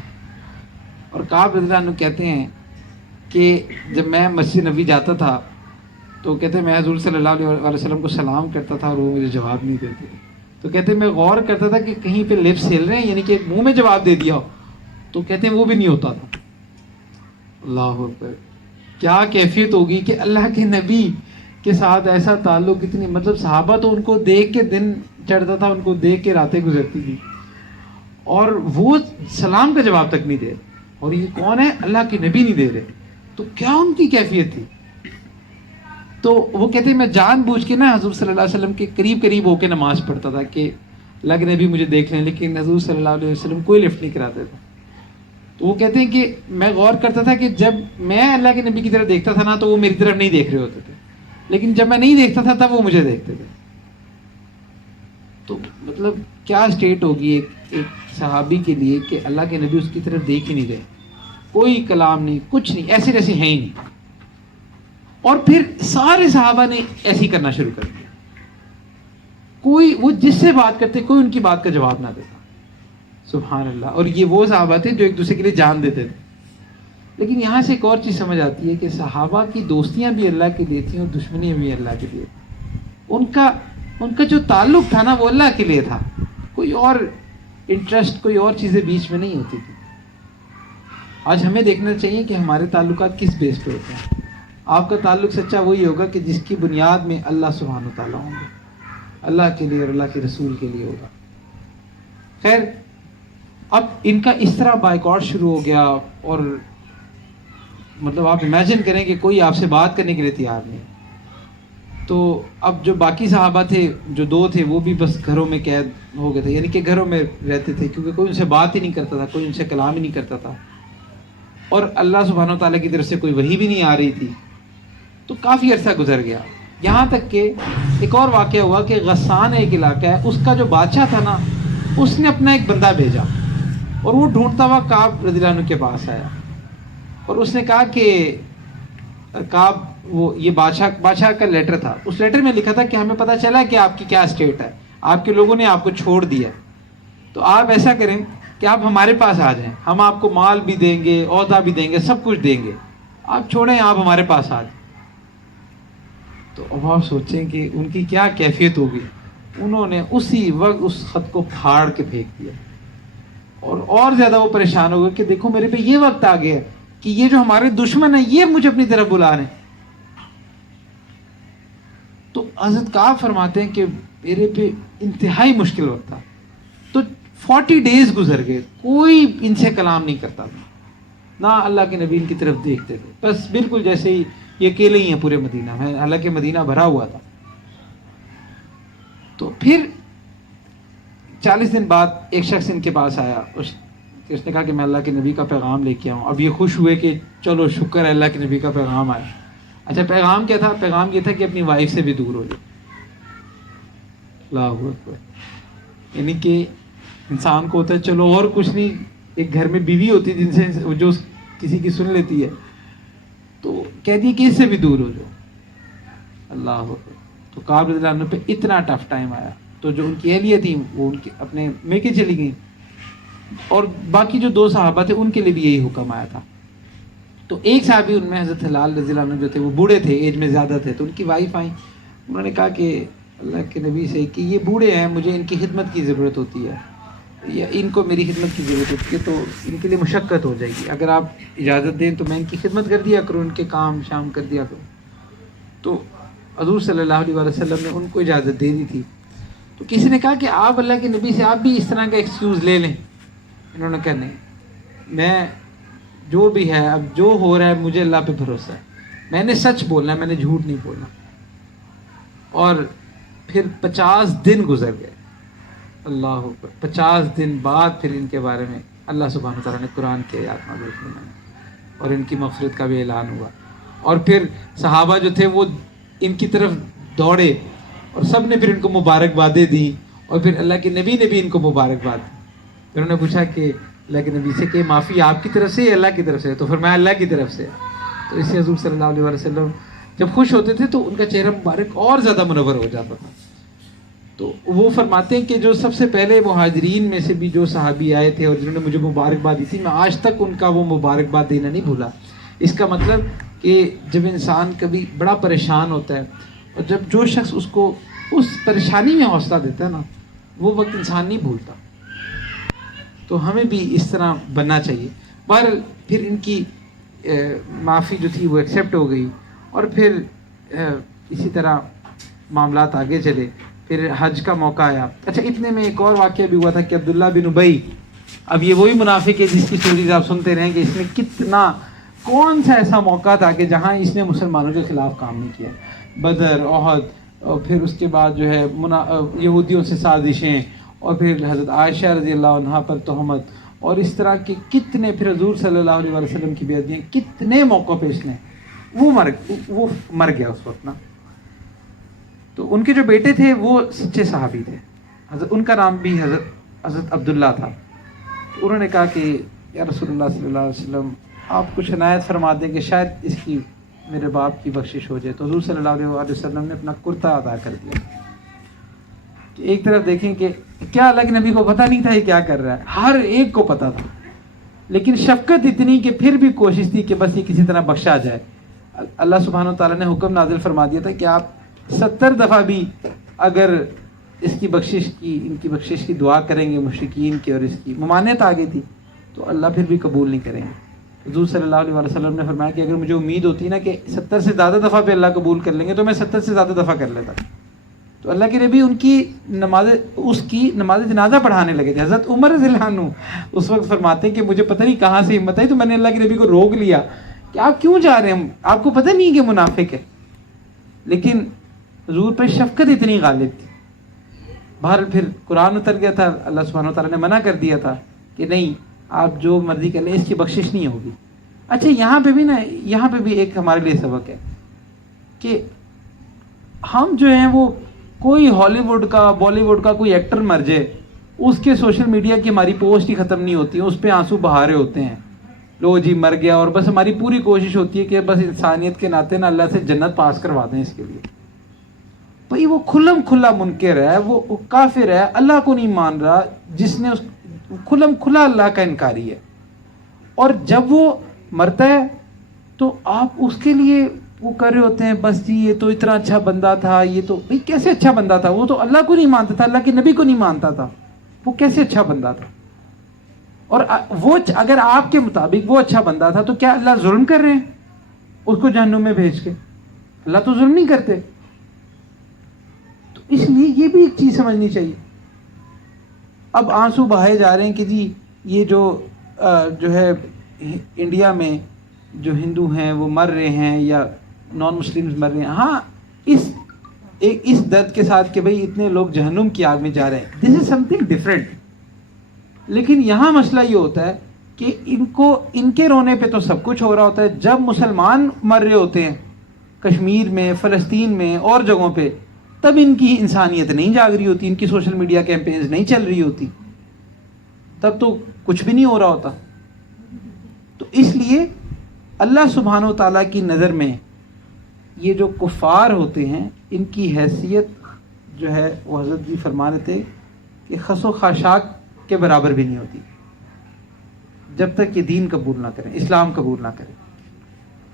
اور کعب رضی اللہ عنہ کہتے ہیں کہ جب میں مسجد نبوی جاتا تھا تو کہتے ہیں میں حضور صلی اللہ علیہ وآلہ وسلم کو سلام کرتا تھا اور وہ مجھے جواب نہیں دیتے. تو کہتے ہیں میں غور کرتا تھا کہ کہیں پہ لپس ہل رہے ہیں، یعنی کہ منہ میں جواب دے دیا ہو، تو کہتے ہیں وہ بھی نہیں ہوتا تھا. اللہ اکبر، کیا کیفیت ہوگی کہ اللہ کے نبی کے ساتھ ایسا تعلق، اتنی مطلب صحابہ تو ان کو دیکھ کے دن چڑھتا تھا، ان کو دیکھ کے راتیں گزرتی تھی، اور وہ سلام کا جواب تک نہیں دے رہے، اور یہ کون ہے؟ اللہ کے نبی نہیں دے رہے. تو کیا ان کی کیفیت تھی؟ تو وہ کہتے ہیں میں جان بوجھ کے نا حضور صلی اللہ علیہ وسلم کے قریب ہو کے نماز پڑھتا تھا کہ اللہ کے نبی مجھے دیکھ لیں، لیکن حضور صلی اللہ علیہ وسلم کوئی لفٹ نہیں کراتے تھے. تو وہ کہتے ہیں کہ میں غور کرتا تھا کہ جب میں اللہ کے نبی کی طرف دیکھتا تھا نا تو وہ میری طرف نہیں دیکھ رہے ہوتے تھے، لیکن جب میں نہیں دیکھتا تھا تب وہ مجھے دیکھتے تھے. تو مطلب کیا اسٹیٹ ہوگی ایک صحابی کے لیے کہ اللہ کے نبی اس کی طرف دیکھ ہی نہیں رہے، کوئی کلام نہیں، کچھ نہیں، ایسے جیسے ہیں ہی نہیں. اور پھر سارے صحابہ نے ایسے ہی کرنا شروع کر دیا. کوئی وہ جس سے بات کرتے کوئی ان کی بات کا جواب نہ دیتا. سبحان اللہ. اور یہ وہ صحابہ تھے جو ایک دوسرے کے لیے جان دیتے تھے. لیکن یہاں سے ایک اور چیز سمجھ آتی ہے کہ صحابہ کی دوستیاں بھی اللہ کے لیے تھیں اور دشمنیاں بھی اللہ کے لیے. ان کا جو تعلق تھا نا وہ اللہ کے لیے تھا، کوئی اور انٹرسٹ، کوئی اور چیزیں بیچ میں نہیں ہوتی تھی. آج ہمیں دیکھنا چاہیے کہ ہمارے تعلقات کس بیس پہ ہوتے ہیں. آپ کا تعلق سچا وہی ہوگا کہ جس کی بنیاد میں اللہ سبحانہ و تعالیٰ ہوں گے، اللہ کے لیے اور اللہ کے رسول کے لیے ہوگا. خیر اب ان کا اس طرح بائیکاٹ شروع ہو گیا، اور مطلب آپ امیجن کریں کہ کوئی آپ سے بات کرنے کے لیے تیار نہیں. تو اب جو باقی صحابہ تھے، جو 2 تھے، وہ بھی بس گھروں میں قید ہو گئے تھے، یعنی کہ گھروں میں رہتے تھے، کیونکہ کوئی ان سے بات ہی نہیں کرتا تھا، کوئی ان سے کلام ہی نہیں کرتا تھا، اور اللہ سبحانہ و تعالیٰ کی طرف سے کوئی وحی بھی نہیں آ رہی تھی. تو کافی عرصہ گزر گیا، یہاں تک کہ ایک اور واقعہ ہوا کہ غسان ایک علاقہ ہے، اس کا جو بادشاہ تھا نا، اس نے اپنا ایک بندہ بھیجا، اور وہ ڈھونڈتا ہوا کعب رضی اللہ عنہ کے پاس آیا، اور اس نے کہا کہ کعب، وہ یہ بادشاہ کا لیٹر تھا، اس لیٹر میں لکھا تھا کہ ہمیں پتہ چلا کہ آپ کی کیا اسٹیٹ ہے، آپ کے لوگوں نے آپ کو چھوڑ دیا، تو آپ ایسا کریں کہ آپ ہمارے پاس آ جائیں، ہم آپ کو مال بھی دیں گے، عہدہ بھی دیں گے، سب کچھ دیں گے، آپ چھوڑیں، آپ ہمارے پاس آ جائیں. تو اب آپ سوچیں کہ ان کی کیا کیفیت ہوگی. انہوں نے اسی وقت اس خط کو پھاڑ کے پھینک دیا، اور زیادہ وہ پریشان ہو گئے کہ دیکھو میرے پہ یہ وقت آ گیا کہ یہ جو ہمارے دشمن ہیں یہ مجھے اپنی طرف بلا رہے ہیں. تو حضرت کعب فرماتے ہیں کہ میرے پہ انتہائی مشکل وقت تھا. تو 40 ڈیز گزر گئے، کوئی ان سے کلام نہیں کرتا تھا، نہ اللہ کے نبی ان کی طرف دیکھتے تھے، بس بالکل جیسے ہی یہ اکیلے ہی ہیں پورے مدینہ میں، حالانکہ مدینہ بھرا ہوا تھا. تو پھر 40 دن بعد ایک شخص ان کے پاس آیا، اس نے کہا کہ میں اللہ کے نبی کا پیغام لے کے آؤں. اب یہ خوش ہوئے کہ چلو شکر ہے اللہ کے نبی کا پیغام آیا. اچھا پیغام کیا تھا؟ پیغام یہ تھا کہ اپنی وائف سے بھی دور ہو جائے. اللہ اکبر. یعنی کہ انسان کو ہوتا ہے چلو اور کچھ نہیں، ایک گھر میں بیوی ہوتی جن سے جو کسی کی سن لیتی ہے، تو کہہ دی کہ اس سے بھی دور ہو جاؤ. اللہ اکبر. تو کعب رضی اللہ عنہ پہ اتنا ٹف ٹائم آیا، تو جو ان کی اہلیہ تھیں وہ ان کے اپنے میکے چلی گئیں. اور باقی جو 2 صحابہ تھے ان کے لیے بھی یہی حکم آیا تھا. تو ایک صحابی ان میں حضرت ہلال رضی اللہ عنہ جو تھے وہ بوڑھے تھے, ایج میں زیادہ تھے, تو ان کی وائف آئیں, انہوں نے کہا کہ اللہ کے نبی سے کہ یہ بوڑھے ہیں, مجھے ان کی خدمت کی ضرورت ہوتی ہے, یا ان کو میری خدمت کی ضرورت ہوتی ہے, تو ان کے لیے مشقت ہو جائے گی, اگر آپ اجازت دیں تو میں ان کی خدمت کر دیا کروں, ان کے کام شام کر دیا کروں. تو حضور صلی اللہ علیہ وسلم نے ان کو اجازت دے دی تھی. تو کسی نے کہا کہ آپ اللہ کے نبی سے آپ بھی اس طرح کا ایکسکیوز لے لیں. انہوں نے کہا نہیں, میں جو بھی ہے اب جو ہو رہا ہے مجھے اللہ پہ بھروسہ ہے, میں نے سچ بولنا ہے, میں نے جھوٹ نہیں بولنا. اور پھر 50 دن گزر گئے, اللہ اکبر, 50 دن بعد پھر ان کے بارے میں اللہ سبحانہ وتعالیٰ نے قرآن کی آیات نازل فرمائی اور ان کی مغفرت کا بھی اعلان ہوا. اور پھر صحابہ جو تھے وہ ان کی طرف دوڑے اور سب نے پھر ان کو مبارکبادیں دی, اور پھر اللہ کے نبی نے بھی ان کو مبارکباد دی. پھر انہوں نے پوچھا کہ اللہ کے نبی سے کہ معافی آپ کی طرف سے یا اللہ کی طرف سے؟ تو فرمایا اللہ کی طرف سے. تو اس سے حضور صلی اللہ علیہ وسلم جب خوش ہوتے تھے تو ان کا چہرہ مبارک اور زیادہ منور ہو جاتا تھا. تو وہ فرماتے ہیں کہ جو سب سے پہلے مہاجرین میں سے بھی جو صحابی آئے تھے اور جنہوں نے مجھے مبارکباد دی تھی, میں آج تک ان کا وہ مبارکباد دینا نہیں بھولا. اس کا مطلب کہ جب انسان کبھی بڑا پریشان ہوتا ہے اور جب جو شخص اس کو اس پریشانی میں حوصلہ دیتا ہے نا, وہ وقت انسان نہیں بھولتا. تو ہمیں بھی اس طرح بننا چاہیے. بہرحال پھر ان کی معافی جو تھی وہ ایکسیپٹ ہو گئی, اور پھر اسی طرح معاملات آگے چلے. پھر حج کا موقع آیا. اچھا, اتنے میں ایک اور واقعہ بھی ہوا تھا کہ عبداللہ بن ابی, اب یہ وہی منافق ہے جس کی سٹوریز آپ سنتے رہیں کہ اس نے کتنا, کون سا ایسا موقع تھا کہ جہاں اس نے مسلمانوں کے خلاف کام نہیں کیا. بدر, احد, اور پھر اس کے بعد جو ہے یہودیوں سے سازشیں, اور پھر حضرت عائشہ رضی اللہ عنہا پر تہمت, اور اس طرح کے کتنے, پھر حضور صلی اللہ علیہ وسلم کی بیعتیں, کتنے موقع پہ اس نے وہ مر گیا اس وقت نا. تو ان کے جو بیٹے تھے وہ سچے صحابی تھے, ان کا نام بھی حضرت عبداللہ تھا. تو انہوں نے کہا کہ یا رسول اللہ صلی اللہ علیہ وسلم آپ کچھ عنایت فرما دیں کہ شاید اس کی میرے باپ کی بخشش ہو جائے. تو حضور صلی اللہ علیہ وسلم نے اپنا کرتا ادا کر دیا. ایک طرف دیکھیں کہ کیا اللہ کے نبی کو پتہ نہیں تھا یہ کیا کر رہا ہے, ہر ایک کو پتہ تھا, لیکن شفقت اتنی کہ پھر بھی کوشش تھی کہ بس یہ کسی طرح بخشا جائے. اللہ سبحانہ وتعالیٰ نے حکم نازل فرما دیا تھا کہ آپ 70 دفعہ بھی اگر اس کی بخشش کی, ان کی بخشش کی دعا کریں گے مشرکین کی, اور اس کی ممانعت آ گئی تھی, تو اللہ پھر بھی قبول نہیں کریں گے. حضور صلی اللہ علیہ وسلم نے فرمایا کہ اگر مجھے امید ہوتی نا کہ 70 سے زیادہ دفعہ پہ اللہ قبول کر لیں گے تو میں 70 سے زیادہ دفعہ کر لیتا. تو اللہ کے نبی ان کی نماز جنازہ پڑھانے لگے تھے. حضرت عمر رضی اللہ عنہ اس وقت فرماتے ہیں کہ مجھے پتہ نہیں کہاں سے ہمت آئی, تو میں نے اللہ کے نبی کو روک لیا کہ آپ کیوں جا رہے ہیں, آپ کو پتہ نہیں کہ منافق ہے. لیکن حضور پر شفقت اتنی غالب تھی. بہر پھر قرآن اتر گیا تھا, اللہ سبحانہ وتعالیٰ نے منع کر دیا تھا کہ نہیں آپ جو مرضی کر لیں, اس کی بخشش نہیں ہوگی. اچھا, یہاں پہ بھی نا, یہاں پہ بھی ایک ہمارے لیے سبق ہے کہ ہم جو ہیں وہ کوئی ہالی ووڈ کا, بالی ووڈ کا کوئی ایکٹر مر جائے, اس کے سوشل میڈیا کی ہماری پوسٹ ہی ختم نہیں ہوتی, اس پہ آنسو بہا رہے ہوتے ہیں, لو جی مر گیا, اور بس ہماری پوری کوشش ہوتی ہے کہ بس انسانیت کے ناطے نا اللہ سے جنت پاس کروا دیں اس کے لیے. بھئی وہ کھلم کھلا منکر ہے, وہ کافر ہے, اللہ کو نہیں مان رہا, جس نے اس کھلم کھلا اللہ کا انکاری ہے. اور جب وہ مرتا ہے تو آپ اس کے لیے وہ کر رہے ہوتے ہیں بس جی یہ تو اتنا اچھا بندہ تھا, یہ تو بھئی کیسے اچھا بندہ تھا, وہ تو اللہ کو نہیں مانتا تھا, اللہ کے نبی کو نہیں مانتا تھا, وہ کیسے اچھا بندہ تھا. اور وہ اگر آپ کے مطابق وہ اچھا بندہ تھا تو کیا اللہ ظلم کر رہے ہیں اس کو جہنم میں بھیج کے؟ اللہ تو ظلم نہیں کرتے. تو اس لیے یہ بھی ایک چیز سمجھنی چاہیے. اب آنسو بہائے جا رہے ہیں کہ جی یہ جو ہے انڈیا میں جو ہندو ہیں وہ مر رہے ہیں یا نان مسلمز مر رہے ہیں. ہاں اس درد کے ساتھ کہ بھئی اتنے لوگ جہنم کی آگ میں جا رہے ہیں, دس از سم تھنگ ڈفرینٹ. لیکن یہاں مسئلہ یہ ہوتا ہے کہ ان کے رونے پہ تو سب کچھ ہو رہا ہوتا ہے, جب مسلمان مر رہے ہوتے ہیں کشمیر میں, فلسطین میں اور جگہوں پہ, تب ان کی انسانیت نہیں جاگ رہی ہوتی, ان کی سوشل میڈیا کیمپینز نہیں چل رہی ہوتی, تب تو کچھ بھی نہیں ہو رہا ہوتا. تو اس لیے اللہ سبحانہ و تعالیٰ کی نظر میں یہ جو کفار ہوتے ہیں ان کی حیثیت جو ہے وہ حضرت جی فرما رہے تھے کہ خس و خاشاک کے برابر بھی نہیں ہوتی. جب تک یہ دین قبول نہ کریں، اسلام قبول نہ کریں.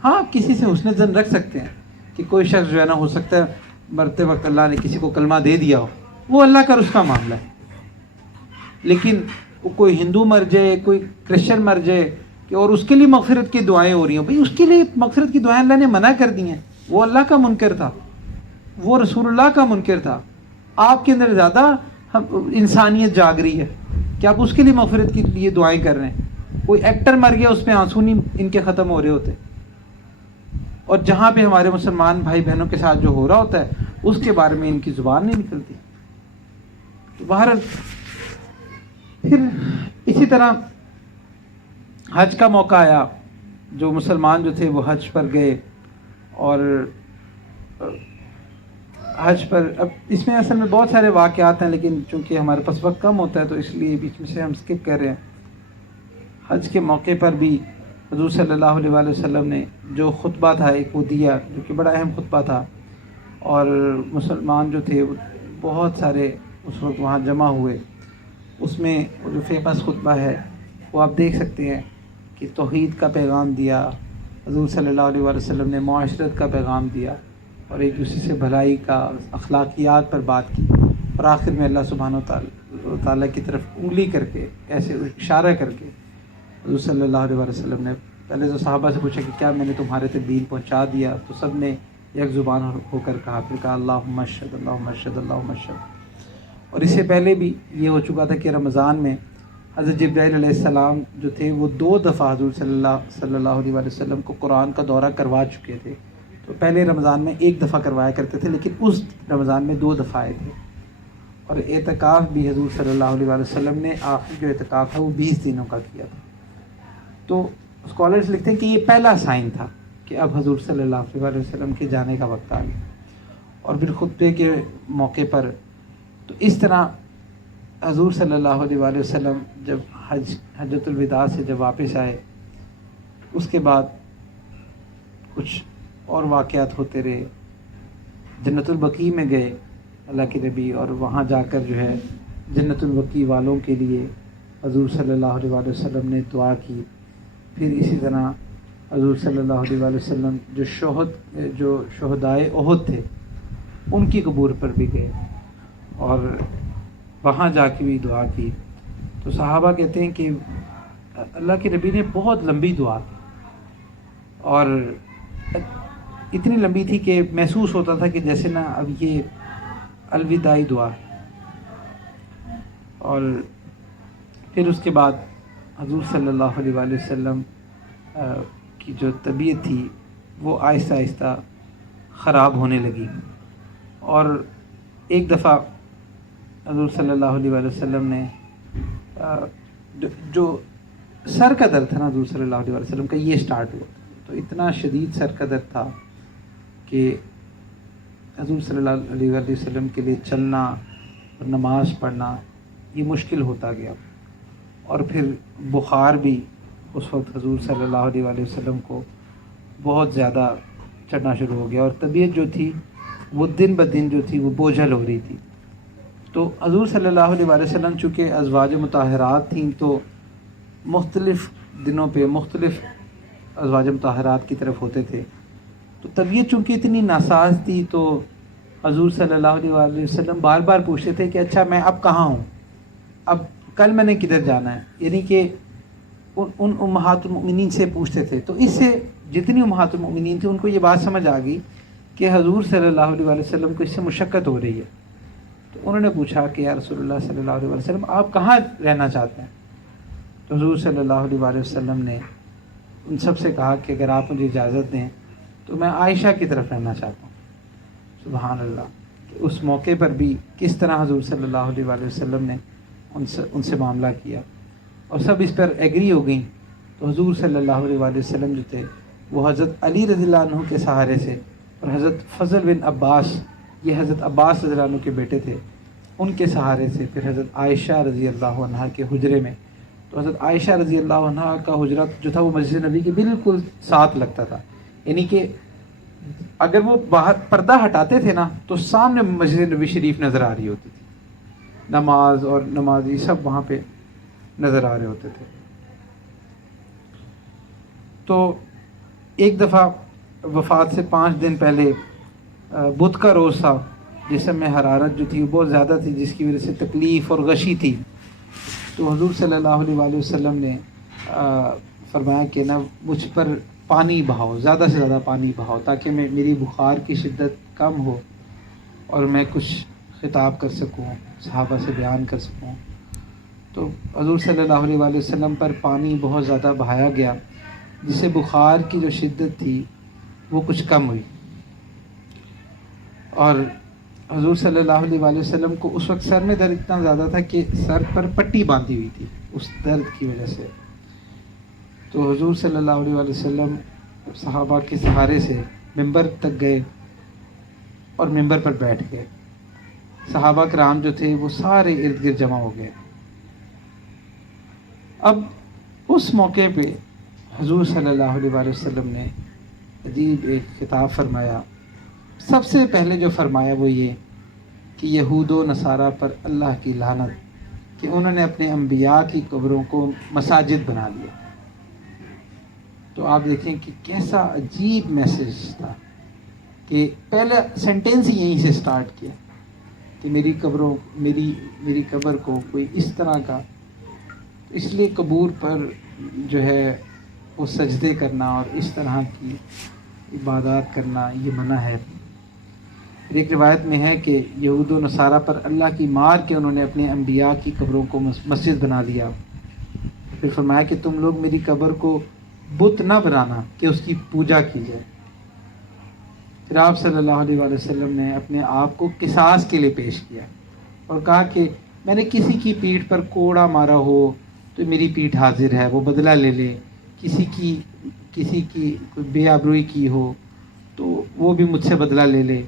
ہاں کسی سے حسن ظن رکھ سکتے ہیں کہ کوئی شخص جو ہے نا ہو سکتا ہے مرتے وقت اللہ نے کسی کو کلمہ دے دیا ہو، وہ اللہ کا اس کا معاملہ ہے. لیکن کوئی ہندو مر جائے، کوئی کرسچن مر جائے کہ اور اس کے لیے مغفرت کی دعائیں ہو رہی ہیں، بھائی اس کے لیے مغفرت کی دعائیں اللہ نے منع کر دی ہیں. وہ اللہ کا منکر تھا، وہ رسول اللہ کا منکر تھا. آپ کے اندر زیادہ انسانیت جاگ رہی ہے کہ آپ اس کے لیے مغفرت کے لیے دعائیں کر رہے ہیں. کوئی ایکٹر مر گیا، اس پہ آنسو نہیں ان کے ختم ہو رہے ہوتے، اور جہاں پہ ہمارے مسلمان بھائی بہنوں کے ساتھ جو ہو رہا ہوتا ہے اس کے بارے میں ان کی زبان نہیں نکلتی. تو بہرحال پھر اسی طرح حج کا موقع آیا، جو مسلمان جو تھے وہ حج پر گئے، اور حج پر اب اس میں اصل میں بہت سارے واقعات ہیں، لیکن چونکہ ہمارے پاس وقت کم ہوتا ہے تو اس لیے بیچ میں سے ہم اسکپ کر رہے ہیں. حج کے موقع پر بھی حضور صلی اللہ علیہ وآلہ وسلم نے جو خطبہ تھا ایک وہ دیا، جو کہ بڑا اہم خطبہ تھا، اور مسلمان جو تھے بہت سارے اس وقت وہاں جمع ہوئے. اس میں وہ جو فیمس خطبہ ہے وہ آپ دیکھ سکتے ہیں کہ توحید کا پیغام دیا حضور صلی اللہ علیہ وآلہ وسلم نے، معاشرت کا پیغام دیا، اور ایک دوسرے سے بھلائی کا، اخلاقیات پر بات کی، اور آخر میں اللہ سبحانہ تعالیٰ کی طرف انگلی کر کے، ایسے اشارہ کر کے حضور صلی اللہ علیہ وآلہ وسلم نے پہلے تو صحابہ سے پوچھا کہ کیا میں نے تمہارے تک دین پہنچا دیا؟ تو سب نے یک زبان ہو کر کہا، پھر کہا اللہم اشہد اللہم اشہد اللہم اشہد. اور اس سے پہلے بھی یہ ہو چکا تھا کہ رمضان میں حضرت جبرائیل علیہ السلام جو تھے وہ 2 دفعہ حضور صلی اللہ علیہ وآلہ وسلم کو قرآن کا دورہ کروا چکے تھے. تو پہلے رمضان میں 1 دفعہ کروایا کرتے تھے، لیکن اس رمضان میں 2 دفعہ آئے تھے. اور اعتکاف بھی حضور صلی اللہ علیہ وآلہ وسلم نے آخری جو اعتکاف تھا وہ 20 دنوں کا کیا تھا. تو اسکالرز لکھتے ہیں کہ یہ پہلا سائن تھا کہ اب حضور صلی اللہ علیہ وآلہ وسلم کے جانے کا وقت آ گیا. اور پھر خطبے کے موقع پر تو اس طرح حضور صلی اللہ علیہ وآلہ وسلم جب حجۃ الوداع سے جب واپس آئے، اس کے بعد کچھ اور واقعات ہوتے رہے. جنت البقیع میں گئے اللہ کے نبی، اور وہاں جا کر جو ہے جنت البقیع والوں کے لیے حضور صلی اللہ علیہ وآلہ وسلم نے دعا کی. پھر اسی طرح حضور صلی اللہ علیہ وآلہ وسلم جو شہدائے احد تھے ان کی قبور پر بھی گئے، اور وہاں جا کے بھی دعا کی. تو صحابہ کہتے ہیں کہ اللہ کے نبی نے بہت لمبی دعا کی، اور اتنی لمبی تھی کہ محسوس ہوتا تھا کہ جیسے نا اب یہ الوداعی دعا ہے. اور پھر اس کے بعد حضور صلی اللہ علیہ وآلہ وسلم کی جو طبیعت تھی وہ آہستہ آہستہ خراب ہونے لگی. اور ایک دفعہ حضور صلی اللہ علیہ وآلہ وسلم نے جو سر کا درد تھا نا حضور صلی اللہ علیہ وآلہ وسلم کا یہ سٹارٹ ہوا. تو اتنا شدید سر کا درد تھا کہ حضور صلی اللہ علیہ وآلہ وسلم کے لیے چلنا اور نماز پڑھنا یہ مشکل ہوتا گیا. اور پھر بخار بھی اس وقت حضور صلی اللہ علیہ وآلہ وسلم کو بہت زیادہ چڑھنا شروع ہو گیا، اور طبیعت جو تھی وہ دن بدن جو تھی وہ بوجھل ہو رہی تھی. تو حضور صلی اللہ علیہ وآلہ وسلم چونکہ ازواج مطہرات تھیں تو مختلف دنوں پہ مختلف ازواج مطہرات کی طرف ہوتے تھے. تو طبیعت چونکہ اتنی ناساز تھی تو حضور صلی اللہ علیہ وآلہ وسلم بار بار پوچھتے تھے کہ اچھا میں اب کہاں ہوں، اب کل میں نے کدھر جانا ہے، یعنی کہ ان امہات المؤمنین سے پوچھتے تھے. تو اس سے جتنی امہات المؤمنین تھیں ان کو یہ بات سمجھ آ گئی کہ حضور صلی اللہ علیہ وآلہ وسلم کو اس سے مشقت ہو رہی ہے. تو انہوں نے پوچھا کہ یا رسول اللہ صلی اللہ علیہ وآلہ وسلم آپ کہاں رہنا چاہتے ہیں؟ تو حضور صلی اللہ علیہ وآلہ وسلم نے ان سب سے کہا کہ اگر آپ مجھے اجازت دیں تو میں عائشہ کی طرف رہنا چاہتا ہوں. سبحان اللہ، کہ اس موقع پر بھی کس طرح حضور صلی اللہ علیہ وآلہ وسلم نے ان سے معاملہ کیا، اور سب اس پر ایگری ہو گئیں. تو حضور صلی اللہ علیہ وآلہ وسلم جو تھے وہ حضرت علی رضی اللہ عنہ کے سہارے سے، اور حضرت فضل بن عباس، یہ حضرت عباس رضی اللہ عنہ کے بیٹے تھے، ان کے سہارے سے پھر حضرت عائشہ رضی اللہ عنہا کے حجرے میں. تو حضرت عائشہ رضی اللہ عنہا کا حجرہ جو تھا وہ مسجد نبی کے بالکل ساتھ لگتا تھا، یعنی کہ اگر وہ باہر پردہ ہٹاتے تھے نا تو سامنے مسجد نبی شریف نظر آ رہی ہوتی تھی، نماز اور نمازی سب وہاں پہ نظر آ رہے ہوتے تھے. تو ایک دفعہ وفات سے 5 دن پہلے بدھ کا روز تھا، جسم میں حرارت جو تھی وہ بہت زیادہ تھی، جس کی وجہ سے تکلیف اور غشی تھی. تو حضور صلی اللہ علیہ وآلہ وسلم نے فرمایا کہ نا مجھ پر پانی بہاؤ، زیادہ سے زیادہ پانی بہاؤ، تاکہ میری بخار کی شدت کم ہو اور میں کچھ خطاب کر سکوں، صحابہ سے بیان کر سکوں. تو حضور صلی اللہ علیہ وآلہ وسلم پر پانی بہت زیادہ بہایا گیا، جس سے بخار کی جو شدت تھی وہ کچھ کم ہوئی. اور حضور صلی اللہ علیہ وآلہ وسلم کو اس وقت سر میں درد اتنا زیادہ تھا کہ سر پر پٹی باندھی ہوئی تھی اس درد کی وجہ سے. تو حضور صلی اللہ علیہ وآلہ وسلم صحابہ کے سہارے سے ممبر تک گئے اور ممبر پر بیٹھ گئے. صحابہ کرام جو تھے وہ سارے ارد گرد جمع ہو گئے. اب اس موقع پہ حضور صلی اللہ علیہ وآلہ وسلم نے عجیب ایک خطاب فرمایا. سب سے پہلے جو فرمایا وہ یہ کہ یہود و نصارہ پر اللہ کی لعنت کہ انہوں نے اپنے انبیاء کی قبروں کو مساجد بنا لیا. تو آپ دیکھیں کہ کیسا عجیب میسج تھا کہ پہلے سینٹینس ہی یہیں سے سٹارٹ کیا کہ میری قبر کو کوئی اس طرح کا. اس لیے قبور پر جو ہے وہ سجدے کرنا اور اس طرح کی عبادات کرنا یہ منع ہے. ایک روایت میں ہے کہ یہود و نصارہ پر اللہ کی مار کے انہوں نے اپنے انبیاء کی قبروں کو مسجد بنا دیا. پھر فرمایا کہ تم لوگ میری قبر کو بت نہ بنانا کہ اس کی پوجا کی جائے. پھر آپ صلی اللہ علیہ وآلہ وسلم نے اپنے آپ کو قصاص کے لیے پیش کیا اور کہا کہ میں نے کسی کی پیٹھ پر کوڑا مارا ہو تو میری پیٹھ حاضر ہے، وہ بدلہ لے لے. کسی کی کوئی بے آبروئی کی ہو تو وہ بھی مجھ سے بدلہ لے لے.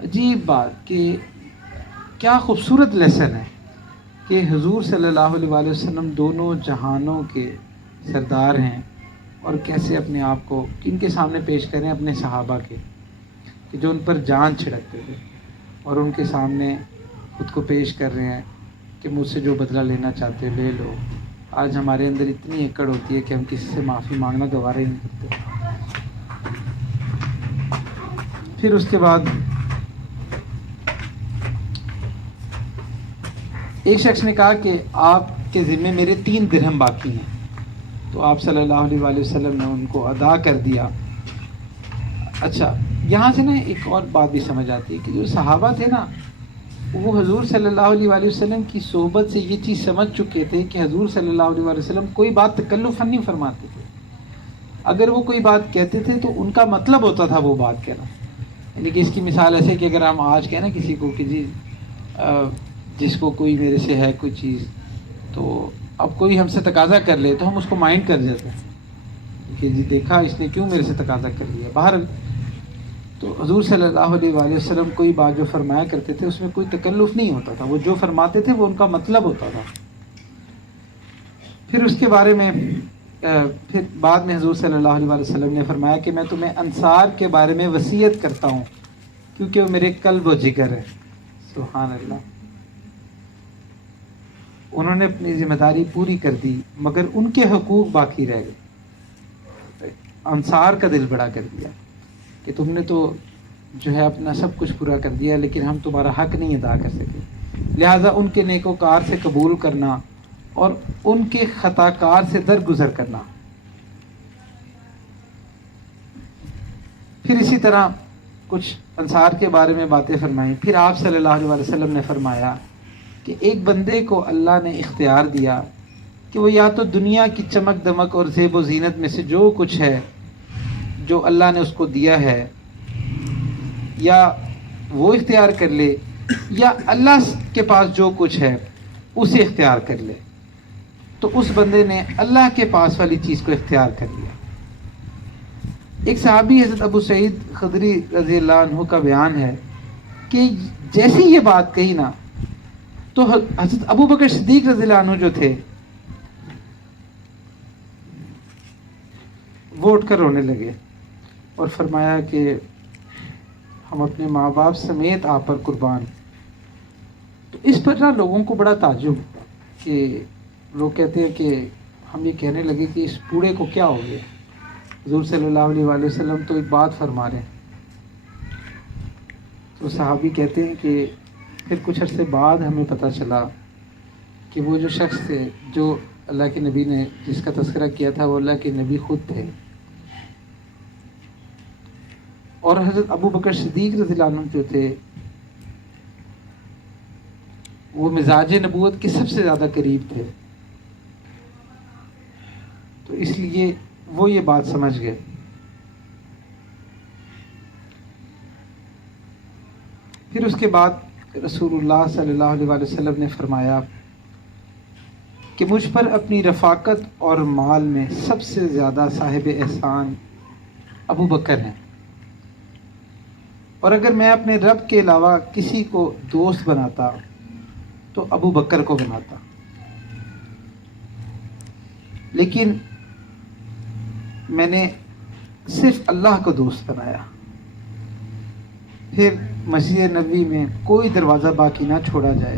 عجیب بات کہ کیا خوبصورت لیسن ہے کہ حضور صلی اللہ علیہ وآلہ وسلم دونوں جہانوں کے سردار ہیں اور کیسے اپنے آپ کو کن کے سامنے پیش کریں، اپنے صحابہ کے کہ جو ان پر جان چھڑکتے تھے، اور ان کے سامنے خود کو پیش کر رہے ہیں کہ مجھ سے جو بدلہ لینا چاہتے لے لو. آج ہمارے اندر اتنی اکڑ ہوتی ہے کہ ہم کسی سے معافی مانگنا گوارا ہی نہیں کرتے. پھر اس کے بعد ایک شخص نے کہا کہ آپ کے ذمے میرے 3 درہم باقی ہیں. تو آپ صلی اللہ علیہ وآلہ وسلم نے ان کو ادا کر دیا. اچھا، یہاں سے نا ایک اور بات بھی سمجھ آتی ہے کہ جو صحابہ تھے نا وہ حضور صلی اللہ علیہ وآلہ وسلم کی صحبت سے یہ چیز سمجھ چکے تھے کہ حضور صلی اللہ علیہ وآلہ وسلم کوئی بات تکلفاً نہیں فرماتے تھے. اگر وہ کوئی بات کہتے تھے تو ان کا مطلب ہوتا تھا وہ بات کہنا. یعنی کہ اس کی مثال ایسے کہ اگر ہم آج کہیں نا کسی کو کہ جی جس کو کوئی میرے سے ہے کوئی چیز، تو اب کوئی ہم سے تقاضا کر لے تو ہم اس کو مائنڈ کر دیتے ہیں کہ جی دیکھا اس نے کیوں میرے سے تقاضا کر لیا. بہرحال تو حضور صلی اللہ علیہ وآلہ وسلم کوئی بات جو فرمایا کرتے تھے اس میں کوئی تکلف نہیں ہوتا تھا، وہ جو فرماتے تھے وہ ان کا مطلب ہوتا تھا. پھر اس کے بارے میں پھر بعد میں حضور صلی اللہ علیہ وآلہ وسلم نے فرمایا کہ میں تمہیں انصار کے بارے میں وصیت کرتا ہوں کیونکہ وہ میرے قلب و جگر ہے. سبحان اللہ. انہوں نے اپنی ذمہ داری پوری کر دی مگر ان کے حقوق باقی رہ گئے. انصار کا دل بڑا کر دیا کہ تم نے تو جو ہے اپنا سب کچھ پورا کر دیا لیکن ہم تمہارا حق نہیں ادا کر سکے. لہٰذا ان کے نیکوکار سے قبول کرنا اور ان کے خطا کار سے درگزر کرنا. پھر اسی طرح کچھ انصار کے بارے میں باتیں فرمائیں. پھر آپ صلی اللہ علیہ وآلہ وسلم نے فرمایا کہ ایک بندے کو اللہ نے اختیار دیا کہ وہ یا تو دنیا کی چمک دمک اور زیب و زینت میں سے جو کچھ ہے جو اللہ نے اس کو دیا ہے یا وہ اختیار کر لے یا اللہ کے پاس جو کچھ ہے اسے اختیار کر لے. تو اس بندے نے اللہ کے پاس والی چیز کو اختیار کر لیا. ایک صحابی حضرت ابو سعید خدری رضی اللہ عنہ کا بیان ہے کہ جیسی یہ بات کہی نا تو حضرت ابو بکر صدیق رضی اللہ عنہ جو تھے وہ اٹھ کر رونے لگے اور فرمایا کہ ہم اپنے ماں باپ سمیت آپ پر قربان. تو اس پر نا لوگوں کو بڑا تعجب کہ لوگ کہتے ہیں کہ ہم یہ کہنے لگے کہ اس بوڑھے کو کیا ہو گیا. حضور صلی اللہ علیہ وآلہ وسلم تو ایک بات فرما رہے ہیں، تو صحابی کہتے ہیں کہ پھر کچھ عرصے بعد ہمیں پتہ چلا کہ وہ جو شخص تھے جو اللہ کے نبی نے جس کا تذکرہ کیا تھا وہ اللہ کے نبی خود تھے، اور حضرت ابو بکر صدیق رضی اللہ عنہ جو تھے وہ مزاج نبوت کے سب سے زیادہ قریب تھے، تو اس لیے وہ یہ بات سمجھ گئے۔ پھر اس کے بعد رسول اللہ صلی اللہ علیہ وآلہ وسلم نے فرمایا کہ مجھ پر اپنی رفاقت اور مال میں سب سے زیادہ صاحب احسان ابو بکر ہیں، اور اگر میں اپنے رب کے علاوہ کسی کو دوست بناتا تو ابو بکر کو بناتا، لیکن میں نے صرف اللہ کو دوست بنایا۔ پھر مسجد نبوی میں کوئی دروازہ باقی نہ چھوڑا جائے،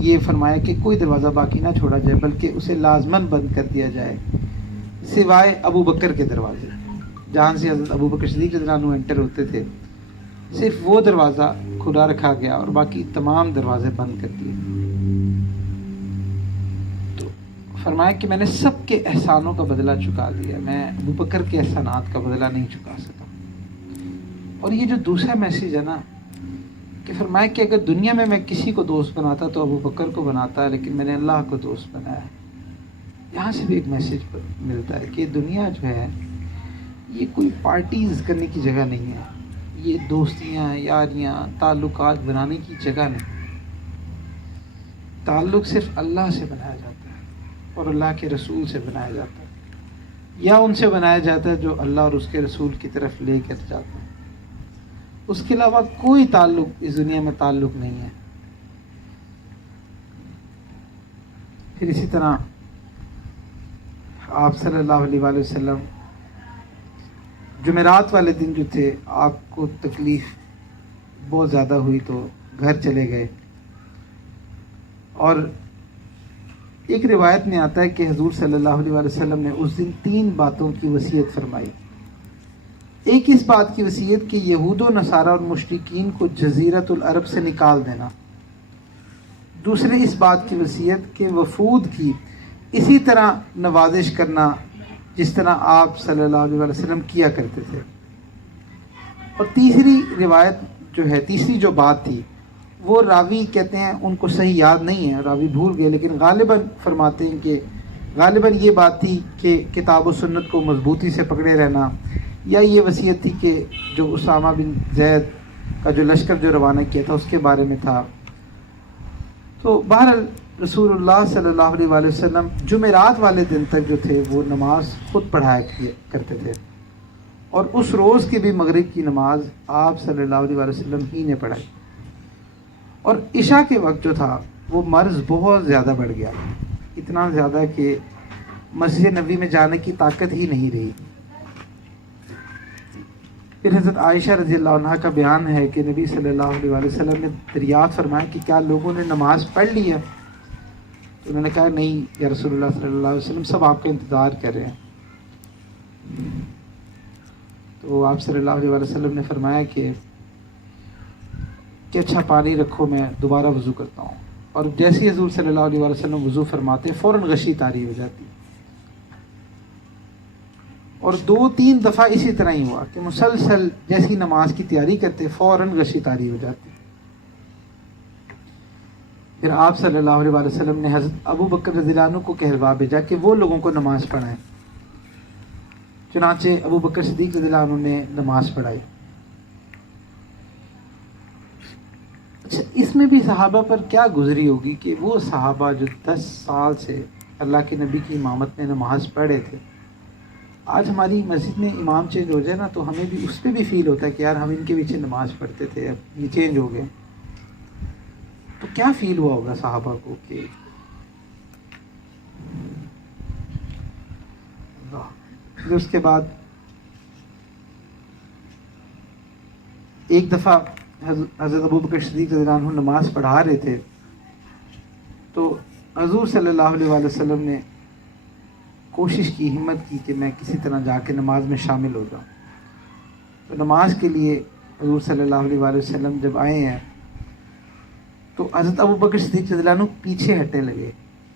یہ فرمایا کہ کوئی دروازہ باقی نہ چھوڑا جائے بلکہ اسے لازماً بند کر دیا جائے سوائے ابو بکر کے دروازے، جہاں سے حضرت ابو بکر صدیق رضی اللہ عنہ انٹر ہوتے تھے، صرف وہ دروازہ کھلا رکھا گیا اور باقی تمام دروازے بند کر دیے۔ تو فرمایا کہ میں نے سب کے احسانوں کا بدلہ چکا دیا، میں ابو بکر کے احسانات کا بدلہ نہیں چکا سکا۔ اور یہ جو دوسرا میسیج ہے نا کہ فرمایا کہ اگر دنیا میں کسی کو دوست بناتا تو ابو بکر کو بناتا، لیکن میں نے اللہ کو دوست بنایا، یہاں سے بھی ایک میسیج ملتا ہے کہ دنیا جو ہے یہ کوئی پارٹیز کرنے کی جگہ نہیں ہے، یہ دوستیاں، یاریاں، تعلقات بنانے کی جگہ نہیں۔ تعلق صرف اللہ سے بنایا جاتا ہے اور اللہ کے رسول سے بنایا جاتا ہے، یا ان سے بنایا جاتا ہے جو اللہ اور اس کے رسول کی طرف لے کر جاتا ہے۔ اس کے علاوہ کوئی تعلق اس دنیا میں تعلق نہیں ہے۔ پھر اسی طرح آپ صلی اللہ علیہ وآلہ وسلم جمعرات والے دن جو تھے آپ کو تکلیف بہت زیادہ ہوئی تو گھر چلے گئے، اور ایک روایت میں آتا ہے کہ حضور صلی اللہ علیہ وآلہ وسلم نے اس دن 3 باتوں کی وصیت فرمائی۔ ایک اس بات کی وصیت کہ یہود و نصارہ اور مشرکین کو جزیرۃ العرب سے نکال دینا، دوسرے اس بات کی وصیت کہ وفود کی اسی طرح نوازش کرنا جس طرح آپ صلی اللہ علیہ وسلم کیا کرتے تھے، اور تیسری روایت جو ہے، تیسری جو بات تھی وہ راوی کہتے ہیں ان کو صحیح یاد نہیں ہے، راوی بھول گئے، لیکن غالباً فرماتے ہیں کہ غالباً یہ بات تھی کہ کتاب و سنت کو مضبوطی سے پکڑے رہنا، یا یہ وصیت تھی کہ جو اسامہ بن زید کا جو لشکر جو روانہ کیا تھا اس کے بارے میں تھا۔ تو بہرحال رسول اللہ صلی اللہ علیہ وآلہ وسلم جمعرات والے دن تک جو تھے وہ نماز خود پڑھایا کرتے تھے، اور اس روز کی بھی مغرب کی نماز آپ صلی اللہ علیہ وآلہ وسلم ہی نے پڑھائی، اور عشاء کے وقت جو تھا وہ مرض بہت زیادہ بڑھ گیا، اتنا زیادہ کہ مسجد نبوی میں جانے کی طاقت ہی نہیں رہی۔ پھر حضرت عائشہ رضی اللہ عنہ کا بیان ہے کہ نبی صلی اللہ علیہ وآلہ وسلم نے دریافت فرمایا کہ کیا لوگوں نے نماز پڑھ لی ہے؟ تو انہوں نے کہا نہیں یا رسول اللہ صلی اللہ علیہ وسلم، سب آپ کا انتظار کر رہے ہیں۔ تو آپ صلی اللہ علیہ وسلم نے فرمایا کہ اچھا پانی رکھو، میں دوبارہ وضو کرتا ہوں، اور جیسے ہی حضور صلی اللہ علیہ وسلم وضو فرماتے فوراً غشی طاری ہو جاتی، اور 2-3 دفعہ اسی طرح ہی ہوا کہ مسلسل جیسی نماز کی تیاری کرتے فوراً غشی طاری ہو جاتی۔ پھر آپ صلی اللہ علیہ وسلم نے حضرت ابو بکر رضی اللہ عنہ کو کہلوا بھیجا کہ وہ لوگوں کو نماز پڑھائیں، چنانچہ ابو بکر صدیق رضی اللہ عنہ نے نماز پڑھائی۔ اچھا، اس میں بھی صحابہ پر کیا گزری ہوگی کہ وہ صحابہ جو 10 سال سے اللہ کے نبی کی امامت میں نماز پڑھے تھے، آج ہماری مسجد میں امام چینج ہو جائے نا تو ہمیں بھی اس پہ بھی فیل ہوتا ہے کہ یار ہم ان کے پیچھے نماز پڑھتے تھے، اب یہ چینج ہو گئے، تو کیا فیل ہوا ہوگا صحابہ کو کہ پھر اس کے بعد ایک دفعہ حضرت ابو بکر صدیق رضی اللہ عنہ نماز پڑھا رہے تھے، تو حضور صلی اللہ علیہ وسلم نے کوشش کی، ہمت کی کہ میں کسی طرح جا کے نماز میں شامل ہو جاؤں. تو نماز کے لیے حضور صلی اللہ علیہ وآلہ وسلم جب آئے ہیں تو حضرت ابو بکر صدیق رضی اللہ عنہ پیچھے ہٹنے لگے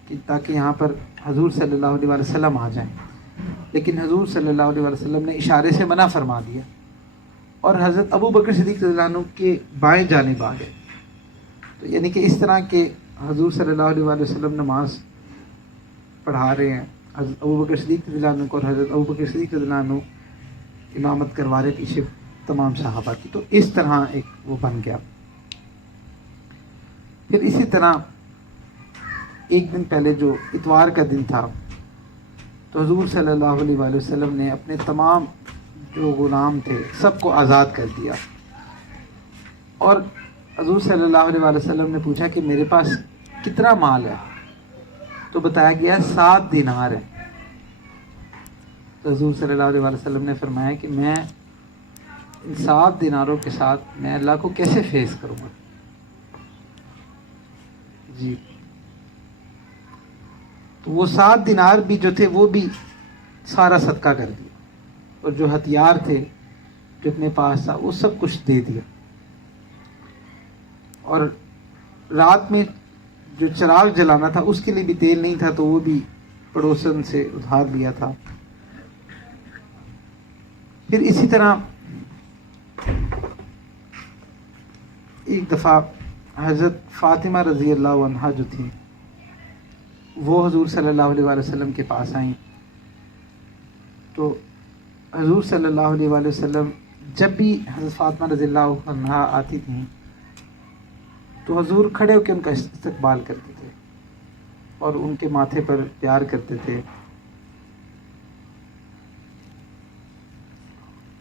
کہ تاکہ یہاں پر حضور صلی اللہ علیہ وآلہ وسلم آ جائیں. لیکن حضور صلی اللہ علیہ وآلہ وسلم نے اشارے سے منع فرما دیا اور حضرت ابو بکر صدیق رضی اللہ عنہ کے بائیں جانب آ گئے. تو یعنی کہ اس طرح کہ حضور صلی اللہ علیہ وآلہ وسلم نماز پڑھا رہے ہیں، حضرت ابو بکر صدیق رضی اللہ عنہ کو، اور حضرت ابو بکر صدیق رضی اللہ عنہ امامت کروا رہے پیچھے تمام صحابہ کی. تو اس طرح ایک وہ بن گیا. پھر اسی طرح ایک دن پہلے جو اتوار کا دن تھا تو حضور صلی اللہ علیہ وآلہ وسلم نے اپنے تمام جو غلام تھے سب کو آزاد کر دیا. اور حضور صلی اللہ علیہ وآلہ وسلم نے پوچھا کہ میرے پاس کتنا مال ہے؟ تو بتایا گیا 7 دینار ہے. تو حضور صلی اللہ علیہ وآلہ وسلم نے فرمایا کہ میں ان 7 دیناروں کے ساتھ میں اللہ کو کیسے فیس کروں گا؟ جی. تو وہ 7 دینار بھی جو تھے وہ بھی سارا صدقہ کر دیا، اور جو ہتھیار تھے جو اپنے پاس تھا وہ سب کچھ دے دیا. اور رات میں جو چراغ جلانا تھا اس کے لیے بھی تیل نہیں تھا تو وہ بھی پڑوسن سے ادھار لیا تھا. پھر اسی طرح ایک دفعہ حضرت فاطمہ رضی اللہ عنہا جو تھی وہ حضور صلی اللہ علیہ وآلہ وسلم کے پاس آئیں. تو حضور صلی اللہ علیہ وآلہ وسلم جب بھی حضرت فاطمہ رضی اللہ عنہا آتی تھیں تو حضور کھڑے ہو کے ان کا استقبال کرتے تھے اور ان کے ماتھے پر پیار کرتے تھے.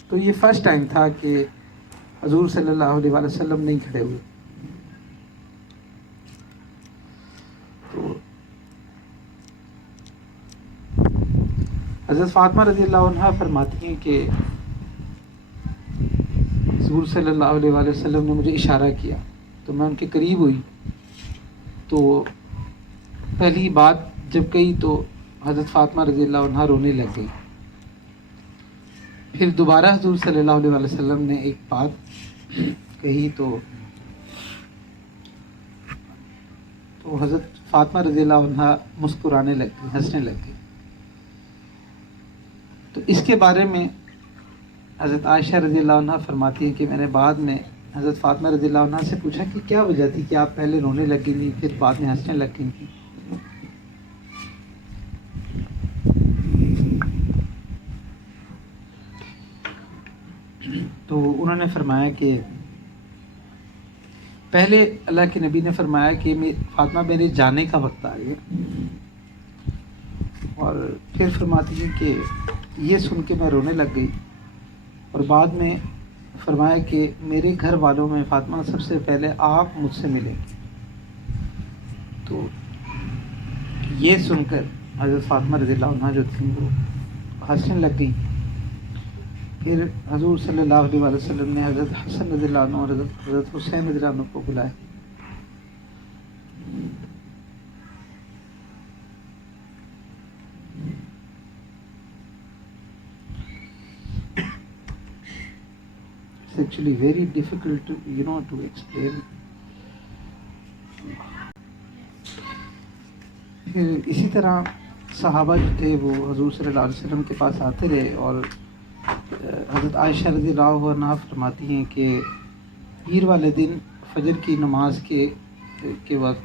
تو یہ فرسٹ ٹائم تھا کہ حضور صلی اللہ علیہ وآلہ وسلم نہیں کھڑے ہوئے. تو حضرت فاطمہ رضی اللہ عنہا فرماتی ہیں کہ حضور صلی اللہ علیہ وآلہ وسلم نے مجھے اشارہ کیا تو میں ان کے قریب ہوئی. تو پہلی بات جب کہی تو حضرت فاطمہ رضی اللہ عنہا رونے لگ گئی. پھر دوبارہ حضور صلی اللہ علیہ وآلہ وسلم نے ایک بات کہی تو حضرت فاطمہ رضی اللہ عنہا مسکرانے لگ گئی، ہنسنے لگ گئی. تو اس کے بارے میں حضرت عائشہ رضی اللہ عنہا فرماتی ہیں کہ میں نے بعد میں حضرت فاطمہ رضی اللہ عنہا سے پوچھا کہ کیا وجہ تھی کہ آپ پہلے رونے لگ گئی تھیں پھر بعد میں ہنسنے لگ گئی تھیں. تو انہوں نے فرمایا کہ پہلے اللہ کے نبی نے فرمایا کہ فاطمہ میرے جانے کا وقت آ گیا، اور پھر فرماتی ہیں کہ یہ سن کے میں رونے لگ گئی، اور بعد میں فرمایا کہ میرے گھر والوں میں فاطمہ سب سے پہلے آپ مجھ سے ملیں گے. تو یہ سن کر حضرت فاطمہ رضی اللہ عنہا جو تھیں وہ ہنسنے لگ گئی. پھر حضور صلی اللہ علیہ وآلہ وسلم نے حضرت حسن رضی اللہ عنہ اور حضرت حسین رضی اللہ عنہ کو بلایا. It's actually very difficult to explain. پھر اسی طرح صحابہ جو تھے وہ حضور صلی اللہ علیہ وسلم کے پاس آتے رہے، اور حضرت عائشہ رضی اللہ عنہا فرماتی ہیں کہ پیر والے دن فجر کی نماز کے وقت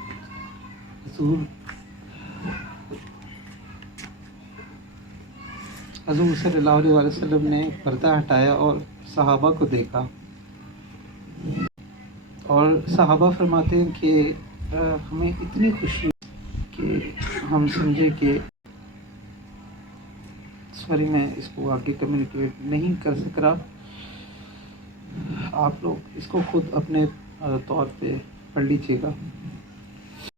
حضور صلی اللہ علیہ وآلہ وسلم نے پردہ ہٹایا اور صحابہ کو دیکھا، اور صحابہ فرماتے ہیں کہ ہمیں اتنی خوشی کہ ہم سمجھے کہ سوری میں اس کو آگے کمیونیکیٹ نہیں کر سک رہا، آپ لوگ اس کو خود اپنے طور پہ پڑھ لیجیے گا.